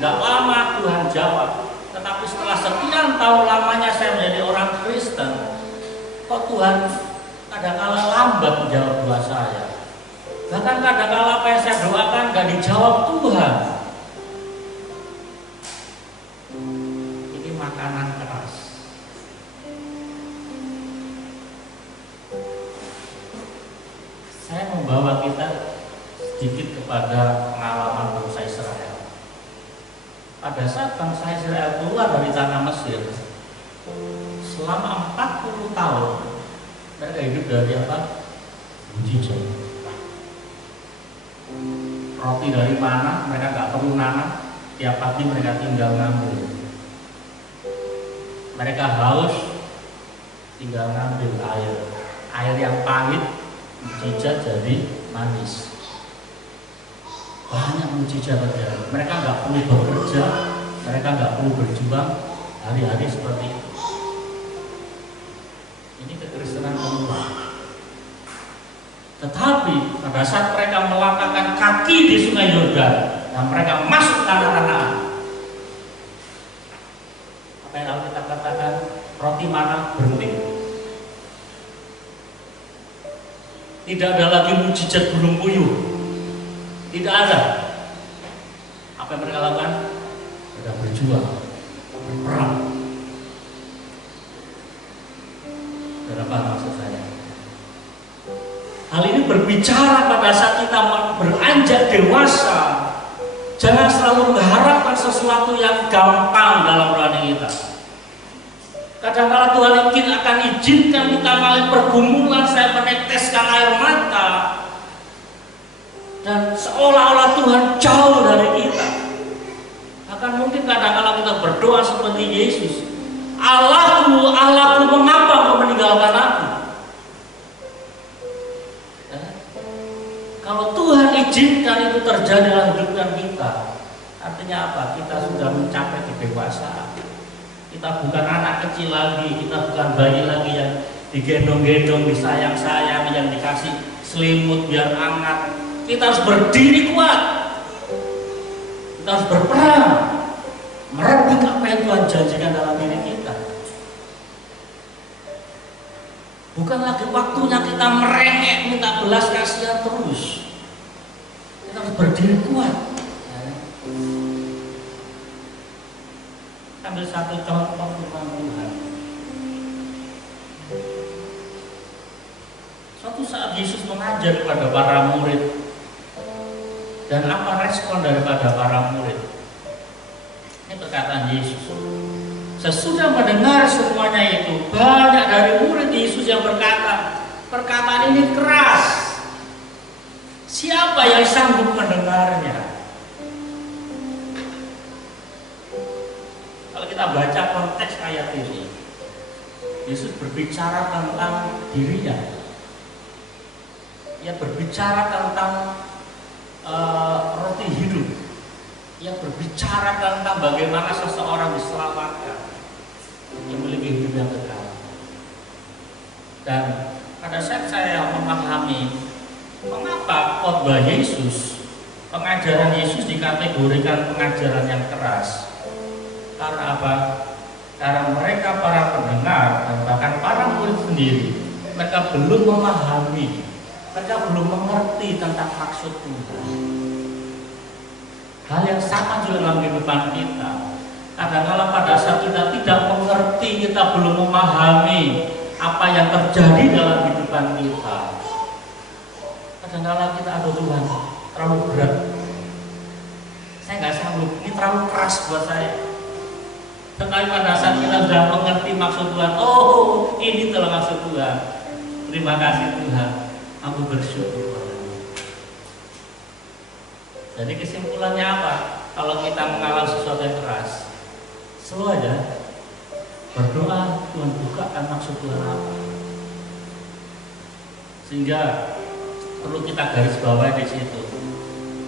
Nggak lama Tuhan jawab. Tetapi setelah sekian tahun lamanya saya menjadi orang Kristen, kok Tuhan kadang-kala lambat menjawab doa saya. Bahkan kadang-kala apa yang saya doakan nggak dijawab Tuhan." Ini makanan keras. Saya membawa kita sedikit kepada pengalaman bangsa Israel. Pada saat bangsa Israel keluar dari tanah Mesir, selama 40 tahun mereka hidup dari apa? Mujizat. Roti dari mana? Mereka nggak perlu nanam. Tiap pagi mereka tinggal ngambil. Mereka haus, tinggal ngambil air. Air yang pahit, mujizat jadi manis. Banyak mujizat terjadi. Mereka nggak perlu bekerja, mereka nggak perlu berjuang, hari-hari seperti itu. Ini kekristenan pemula. Tetapi pada saat mereka melangkahkan kaki di Sungai Yordan dan mereka masuk tanah Kanaan, Tidak ada lagi mujizat gunung puyuh. Tidak ada. Apa yang mereka lakukan? Mereka berjuang, berperang. Berapa maksud saya? Hal ini berbicara pada saat kita beranjak dewasa. Jangan selalu mengharapkan sesuatu yang gampang dalam rohani kita. Kadang-kadang Tuhan akan izinkan kita melalui pergumulan, saya meneteskan air mata, dan seolah-olah Tuhan jauh dari kita. Bahkan mungkin kadang-kadang kita berdoa seperti Yesus, Allahku, Allahku, mengapa Kau meninggalkan aku? Kalau Tuhan izinkan itu terjadi dalam hidup kita, artinya apa? Kita sudah mencapai kedewasaan. Kita bukan anak kecil lagi, kita bukan bayi lagi yang digendong-gendong, disayang-sayang, yang dikasih selimut biar hangat. Kita harus berdiri kuat. Kita harus berperang, merebut apa yang Tuhan janjikan dalam diri kita. Bukan lagi waktunya kita merengek, minta belas kasihan terus. Kita harus berdiri kuat. Ambil satu contoh firman Tuhan. Suatu saat Yesus mengajar kepada para murid. Dan apa respon daripada para murid? Ini perkataan Yesus. Sesudah mendengar semuanya itu, banyak dari murid Yesus yang berkata, perkataan ini keras. Siapa yang sanggup mendengarnya? Kalau kita baca konteks ayat ini, Yesus berbicara tentang dirinya. Ia berbicara tentang roti hidup. Ia berbicara tentang bagaimana seseorang diselamatkan, yang memiliki hidup yang kekal. Dan pada saat saya memahami mengapa khotbah Yesus, pengajaran Yesus dikategorikan pengajaran yang keras. Karena apa? Karena mereka para pendengar dan bahkan para murid sendiri, mereka belum memahami, mereka belum mengerti tentang maksud Tuhan. Hal yang sama juga dalam kehidupan kita. Kadang-kadang pada saat kita tidak mengerti, kita belum memahami apa yang terjadi dalam kehidupan kita. Kadang-kadang kita, aduh Tuhan, terlalu berat. Saya nggak sanggup, ini terlalu keras buat saya. Tetapi pada saat kita sudah mengerti maksud Tuhan, oh ini telah maksud Tuhan. Terima kasih Tuhan, aku bersyukur. Jadi kesimpulannya apa? Kalau kita mengalami sesuatu yang keras, selalu aja berdoa, Tuhan bukakan maksud Tuhan apa. Sehingga perlu kita garis bawahi di situ.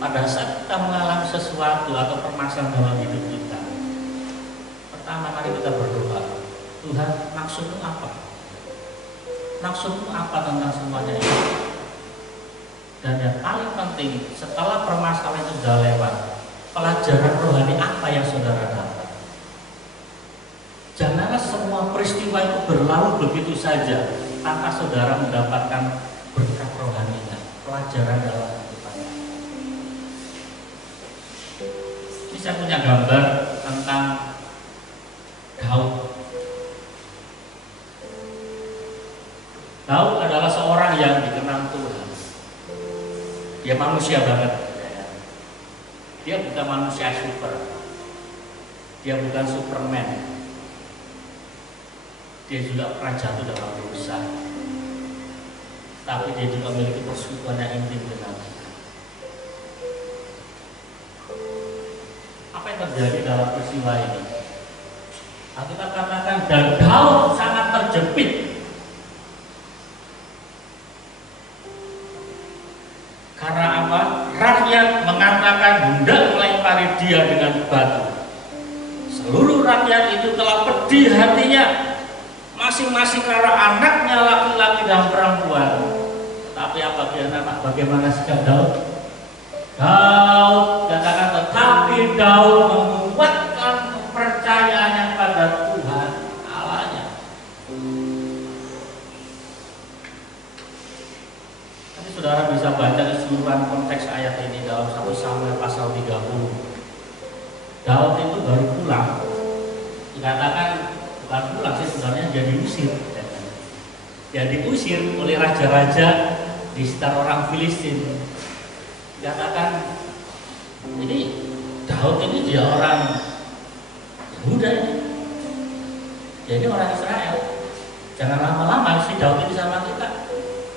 Pada saat kita mengalami sesuatu atau permasalahan dalam hidup kita, pertama mari kita berdoa, Tuhan maksudmu apa? Maksudmu apa tentang semuanya ini? Dan yang paling penting, setelah permasalahan itu sudah lewat, pelajaran rohani apa yang saudara dapat? Janganlah semua peristiwa itu berlalu begitu saja tanpa saudara mendapatkan berkat rohaninya, pelajaran dalam kehidupan. Ini saya punya gambar tentang Daud. Daud adalah seorang yang dikenal Tuhan. Dia manusia banget. Dia bukan manusia super. Dia bukan Superman. Dia juga pernah jatuh dalam dosa. Tapi dia juga memiliki persekutuan yang intim dengan Tuhan. Apa yang terjadi dalam peristiwa ini? Kita katakan dan Daud sangat terjepit. Karena apa? Rakyat mengatakan hendak melempari dia dengan batu. Seluruh rakyat itu telah pedih hatinya, masing-masing karena anaknya laki-laki dan perempuan. Tapi apa bagaimana sikap Daud? Daud katakan, tetapi Daud menguatkan kepercayaannya pada Tuhan Allahnya. Nanti saudara bisa baca keseluruhan konteks ayat ini dalam 1 Samuel pasal 30. Daud itu baru pulang, dikatakan bukan pulang sih sebenarnya, dia diusir. Dia diusir oleh raja-raja di sekitar orang Filistin. Dikatakan ini Daud ini dia orang Yehuda ini, jadi orang Israel. Jangan lama-lama si Daud ini sama kita.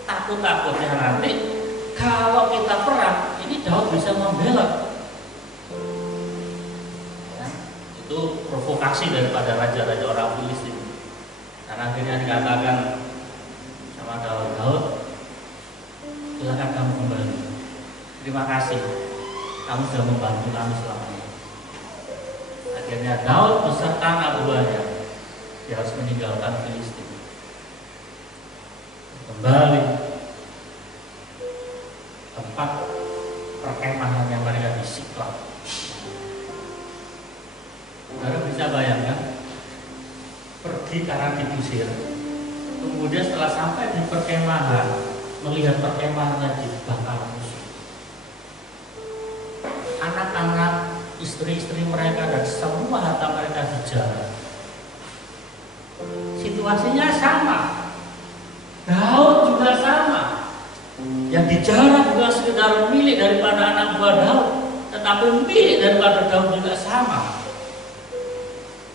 Takut-takutnya nanti kalau kita perang, ini Daud bisa membela. Ya, itu provokasi daripada raja-raja orang Filistin. Dan akhirnya dikatakan sama Daud, silakan kamu kembali. Terima kasih, kamu sudah membantu kami selama ini. Akhirnya Daud beserta anak buahnya, dia harus meninggalkan Filistin, kembali tempat perkemahan yang mereka di Siklag. Saudara bisa bayangkan, pergi karena diusir, kemudian setelah sampai di perkemahan, melihat perkemahannya dibakar musuh. Anak-anak, istri-istri mereka dan semua harta mereka dijarah. Situasinya sama. Daud juga sama. Yang dijarah bukan sekedar milik daripada anak buah Daud, tetapi milik daripada Daud juga sama.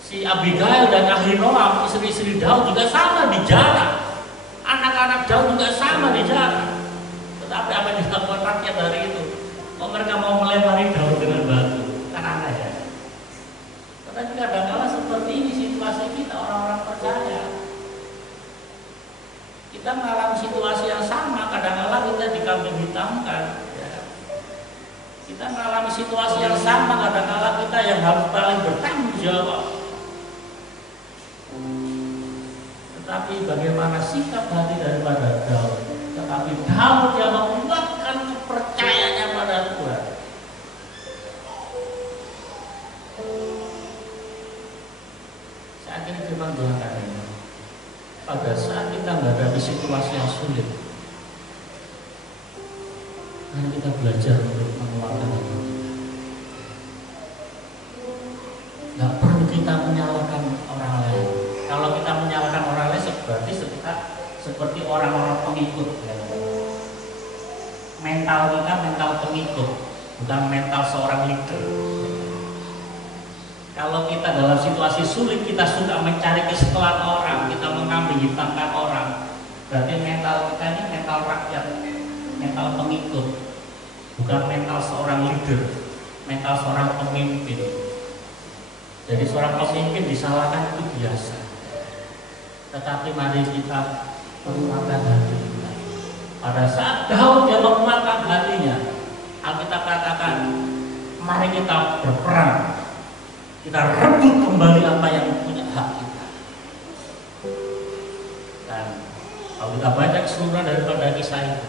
Si Abigail dan Ahinoam, istri-istri Daud juga sama dijarah. Anak-anak Daud juga sama dijarah. Tetapi apa yang dilakukan rakyat hari itu? Mereka mau melempari Daud dengan batu. Kan aneh ya. Tetapi kadang-kadang seperti ini situasi kita orang-orang percaya. Kita mengalami situasi yang sama, kadang-kadang kita dikambing hitamkan. Ya. Kita mengalami situasi yang sama, kadang-kadang kita yang harus paling bertanggung jawab. Tetapi bagaimana sikap hati daripada Daud? Tetapi Daud yang menguatkan kepercayaannya pada Tuhan. Saya akhirnya firman Tuhan ini. Pada saat kita menghadapi situasi yang sulit, mari kita belajar untuk menguatkan hati. Tidak perlu kita menyalahkan orang lain. Kalau kita menyalahkan orang lain, berarti kita seperti orang-orang pengikut. Ya. Mental kita mental pengikut, bukan mental seorang leader. Kalau kita dalam situasi sulit, kita suka mencari kesalahan orang, kita mengambil hitamkan orang, berarti mental kita ini mental rakyat, mental pengikut, bukan mental seorang leader, mental seorang pemimpin. Jadi seorang pemimpin disalahkan itu biasa. Tetapi mari kita menguatkan hati kita. Pada saat Daud yang menguatkan hatinya, Alkitab katakan, mari kita berperang. Kita rebut kembali apa yang punya hak kita. Dan kalau kita baca keseluruhan daripada kisah itu,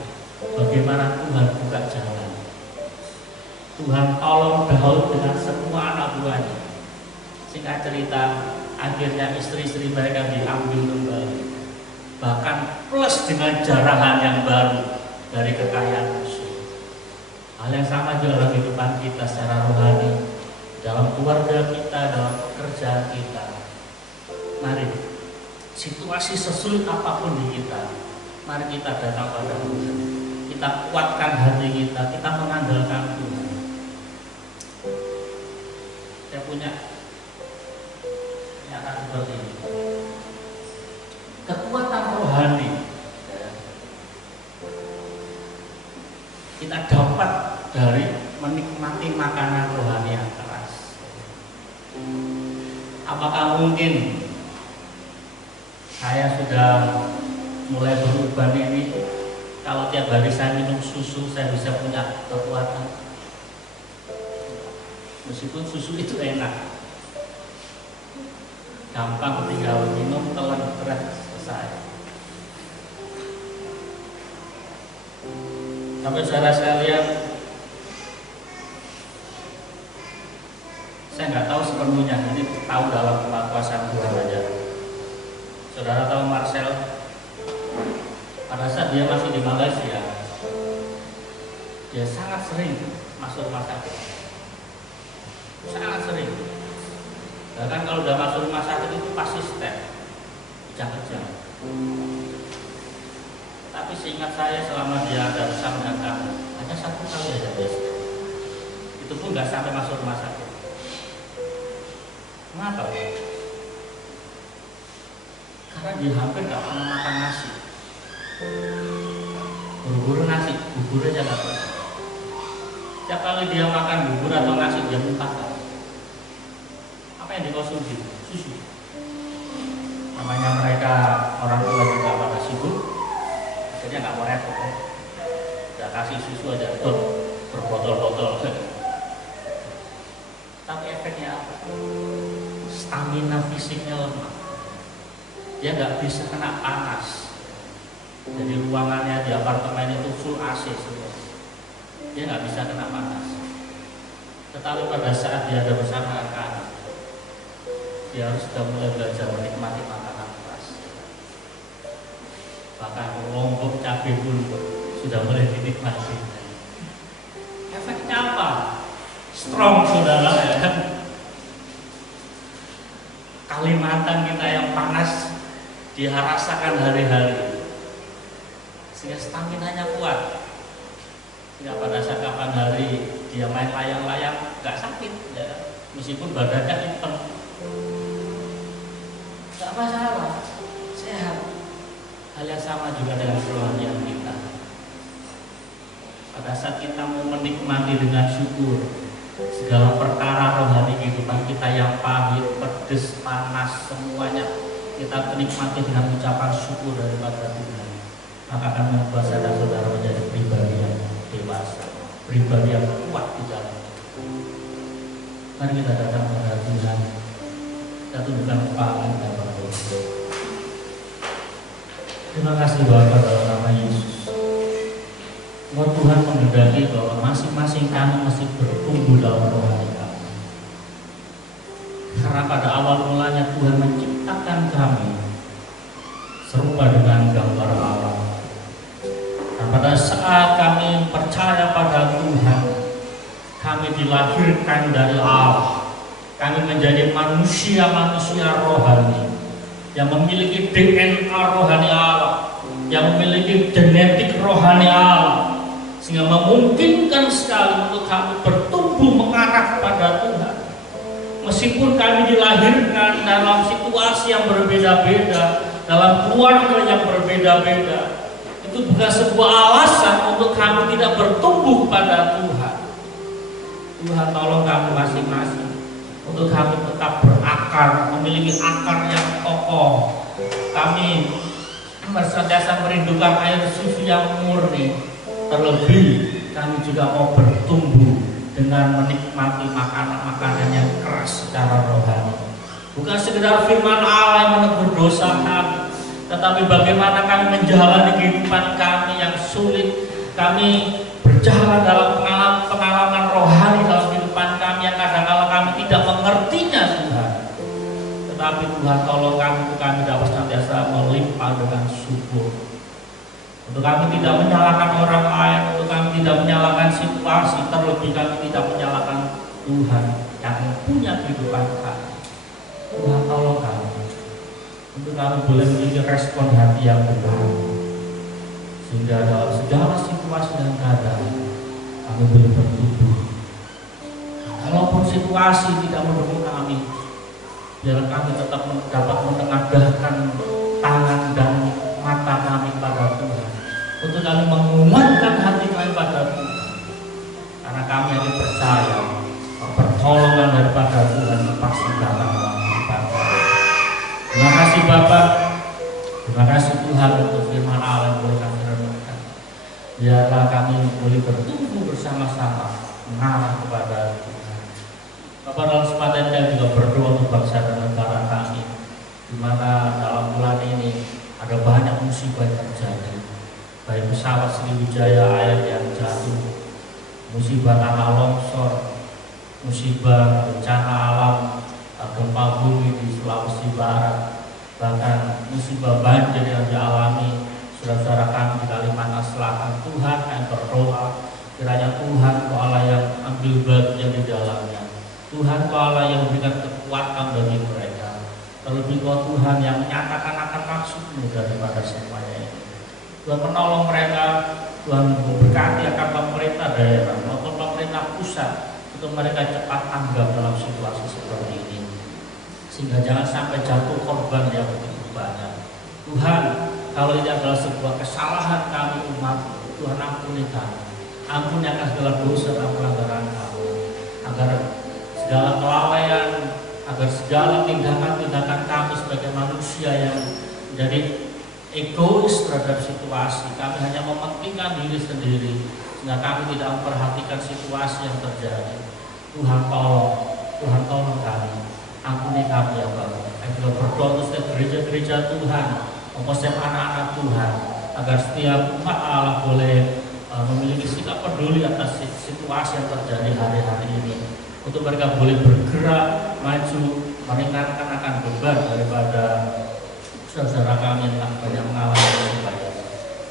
bagaimana Tuhan buka jalan. Tuhan tolong Daud dengan semua anak buahnya. Singkat cerita, akhirnya istri-istri mereka diambil kembali. Bahkan plus dengan jarahan yang baru dari kekayaan musuh. Hal yang sama juga dalam kehidupan kita secara rohani, dalam keluarga kita, dalam pekerjaan kita. Mari, situasi sesulit apapun di kita, mari kita datang pada Tuhan. Kita kuatkan hati kita, kita mengandalkan Tuhan. Saya punya pernyataan seperti ini. Kekuatan rohani kita dapat dari menikmati makanan rohani yang keras. Apakah mungkin saya sudah mulai berubah ini, kalau tiap hari saya minum susu saya bisa punya kekuatan? Meskipun susu itu enak, gampang tinggal minum, telan berat, selesai. Sampai saudara sekalian, saya nggak tahu sepenuhnya, ini tahu dalam kekuasaan Tuhan aja. Saudara tahu Marcel, pada saat dia masih di Malaysia, dia sangat sering masuk rumah sakit, sangat sering. Bahkan kalau udah masuk rumah sakit itu pasti step, kejang-kejang. Tapi seingat saya selama dia ada bersama dengan kami, hanya 1 kali aja dia step. Itu pun nggak sampai masuk rumah sakit. Kenapa? Karena dia hampir nggak pernah makan nasi. Buru-buru nasi, bubur aja nggak pernah. Setiap kali dia makan bubur atau nasi dia muntahkan. Apa yang dikonsumsi? Susu. Namanya mereka orang tua juga pada sibuk, akhirnya nggak mau repot. Udah kasih susu aja tuh berbotol-botol. Tapi efeknya apa? Stamina fisiknya lemah. Dia nggak bisa kena panas. Jadi ruangannya di apartemen itu full AC semua. Dia nggak bisa kena panas. Tetapi pada saat dia ada bersama anak-anak, dia harus sudah mulai belajar menikmati makanan keras. Bahkan lombok cabai pun sudah mulai dinikmati. Efeknya apa? Strong, saudara, ya kan? Kalimantan kita yang panas dia rasakan hari-hari, sehingga stamina-nya kuat. Sehingga pada saat kapan hari dia main layang-layang nggak sakit, ya. Meskipun badannya hitam, nggak masalah, sehat. Hal yang sama juga dengan kerohanian kita. Pada saat kita mau menikmati dengan syukur segala perkara rohani kehidupan kita yang pahit, pedes, panas, semuanya kita nikmati dengan ucapan syukur daripada Tuhan, maka akan membuat saudara-saudara menjadi pribadi yang dewasa, pribadi yang kuat di dalam. Mari kita datang kepada Tuhan, kita tundukkan kepala kita berdoa. Terima kasih Bapa dalam nama Yesus. Tuhan menghendaki bahwa masing-masing kami masih bertumbuh dalam rohani kami. Karena pada awal mulanya Tuhan menciptakan kami serupa dengan gambar Allah. Dan pada saat kami percaya pada Tuhan, kami dilahirkan dari Allah. Kami menjadi manusia-manusia rohani yang memiliki DNA rohani Allah, yang memiliki genetik rohani Allah, sehingga memungkinkan sekali untuk kami bertumbuh mengarah kepada Tuhan. Meskipun kami dilahirkan dalam situasi yang berbeda-beda, dalam keluarga yang berbeda-beda, itu bukan sebuah alasan untuk kami tidak bertumbuh kepada Tuhan. Tuhan tolong kami masing-masing untuk kami tetap berakar, memiliki akar yang kokoh. Kami senantiasa merindukan air susu yang murni. Terlebih kami juga mau bertumbuh dengan menikmati makanan-makanan yang keras secara rohani. Bukan sekedar firman Allah yang menegur dosa kami, tetapi bagaimana kami menjalani kehidupan kami yang sulit. Kami berjalan dalam pengalaman rohani dalam kehidupan kami yang kadang-kadang kami tidak mengertinya Tuhan. Tetapi Tuhan tolong kami untuk kami dapat senantiasa melimpah dengan syukur. Untuk kami tidak menyalahkan orang lain, untuk kami tidak menyalahkan situasi, terlebih kami tidak menyalahkan Tuhan yang punya kehidupan kami. Tuhan tolong kami untuk kami boleh memiliki respon hati yang benar, sehingga dalam segala situasi dan keadaan kami boleh bertumbuh. Kalaupun situasi tidak mendukung kami, biar kami tetap dapat menengadahkan tangan dan mata kami pada Tuhan, untuk kami menguatkan hati kami pada Tuhan, karena kami yang percaya pertolongan daripada Tuhan pasti datang dalam kehidupan kami. Terima kasih Bapak, terima kasih Tuhan untuk firman Allah yang boleh kami renungkan. Biarlah kami boleh bertumbuh bersama-sama mengarah kepada Tuhan. Bapak, dalam kesempatan ini juga berdoa untuk bangsa dan negara kami, di mana dalam bulan ini ada banyak musibah yang terjadi, baik pesawat Sriwijaya Air yang jatuh, musibah tanah longsor, musibah bencana alam, gempa bumi di Sulawesi Barat, bahkan musibah banjir yang dialami saudara-saudara kami di Kalimantan Selatan. Tuhan, kami berdoa Kiranya Tuhan Kau Allah yang ambil bagian di dalamnya. Tuhan Kau Allah yang memberikan kekuatan bagi mereka. Terlebih Kau Tuhan yang menyatakan akan maksud-Mu daripada semuanya ini. Tuhan menolong mereka, Tuhan memberkati akan pemerintah daerah maupun pemerintah pusat untuk mereka cepat tanggap dalam situasi seperti ini, sehingga jangan sampai jatuh korban yang begitu banyak. Tuhan, kalau ini adalah sebuah kesalahan kami umat, Tuhan ampuni kami. Ampuni akan segala dosa dan pelanggaran kami, agar segala kelalaian, agar segala tindakan-tindakan kami sebagai manusia yang menjadi egois terhadap situasi, kami hanya mementingkan diri sendiri sehingga kami tidak memperhatikan situasi yang terjadi. Tuhan tolong kami, ampuni kami ya Bapak. Kami juga berdoa untuk setiap gereja-gereja Tuhan, maupun setiap anak-anak Tuhan, agar setiap umat Allah boleh memiliki sikap peduli atas situasi yang terjadi hari-hari ini, untuk mereka boleh bergerak maju meringankan akan beban daripada saudara kami yang banyak mengalami musibah.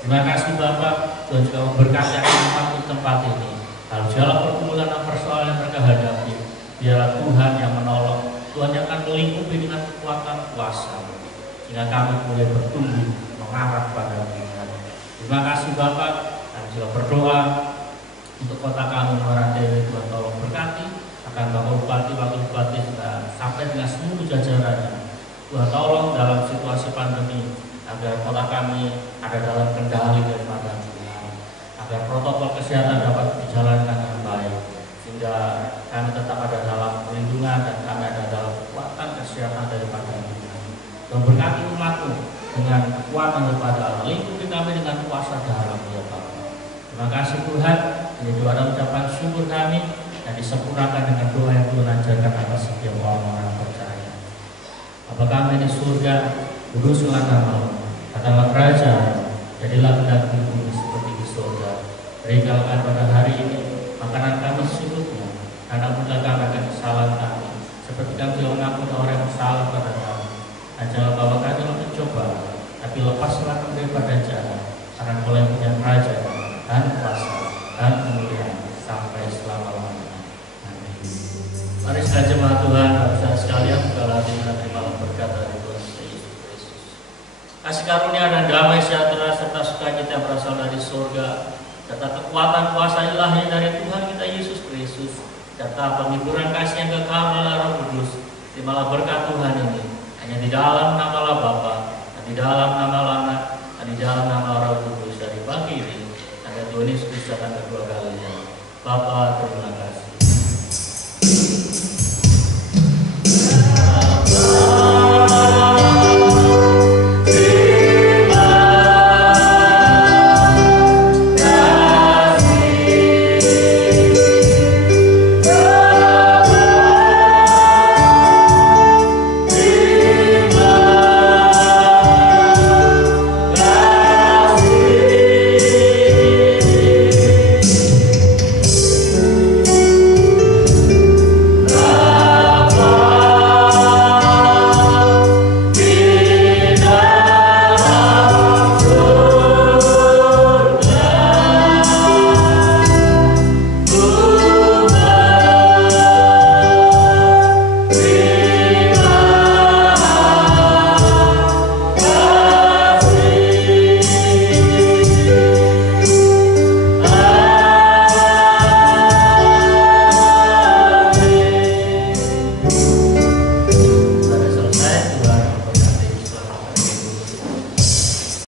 Terima kasih Bapak, Tuhan juga memberkati umat di tempat ini. Kalau segala pergumulan dan persoalan yang mereka hadapi, biarlah Tuhan yang menolong, Tuhan yang akan melingkupi dengan kekuatan kuasa, sehingga kami boleh bertumbuh mengarah pada Tuhan. Terima kasih Bapak, kami juga berdoa untuk kota kami Muara Dewi. Tuhan tolong berkati akan Bapak Bupati, Wakil Bupati, sampai dengan seluruh jajarannya. Tuhan tolong dalam situasi pandemi agar kota kami ada dalam kendali daripada Tuhan, agar protokol kesehatan dapat dijalankan dengan baik, sehingga kami tetap ada dalam perlindungan dan kami ada dalam kekuatan kesehatan daripada Tuhan. Tuhan berkati umat-Mu dengan kekuatan daripada Allah, lingkupi kami dengan kuasa darah-Mu ya Bapa. Terima kasih Tuhan, ini doa dan ucapan syukur kami yang disempurnakan dengan doa yang Tuhan ajarkan atas setiap orang-orang percaya. Bapa kami di surga, kuduslah nama-Mu, katalah kerajaan, jadilah kehendak-Mu di bumi seperti di surga. Berikanlah kami pada hari ini makanan kami secukupnya, dan ampunilah kami akan kesalahan kami, seperti kami juga mengampuni orang yang bersalah pada kami. Dan jangan bawa kami dalam pencobaan, tapi lepaslah kami daripada jahat, karena Kau yang punya kerajaan dan kuasa dan kemuliaan sampai selama-lamanya. Amin. Mari sekali jemaat Tuhan, saudara sekalian, bukalah hati dan terimalah berkat dari Tuhan Yesus Kristus. Kasih karunia dan damai sejahtera serta sukacita yang berasal dari surga, serta kekuatan kuasa ilahi dari Tuhan kita Yesus Kristus, serta penghiburan kasih yang kekal melalui Roh Kudus. Terimalah berkat Tuhan ini hanya di dalam nama Allah Bapa, dan di dalam nama Allah Anak, dan di dalam nama Roh Kudus, dari pagi ini sampai Tuhan Yesus Kristus datang kedua kalinya. Bapa, terima kasih.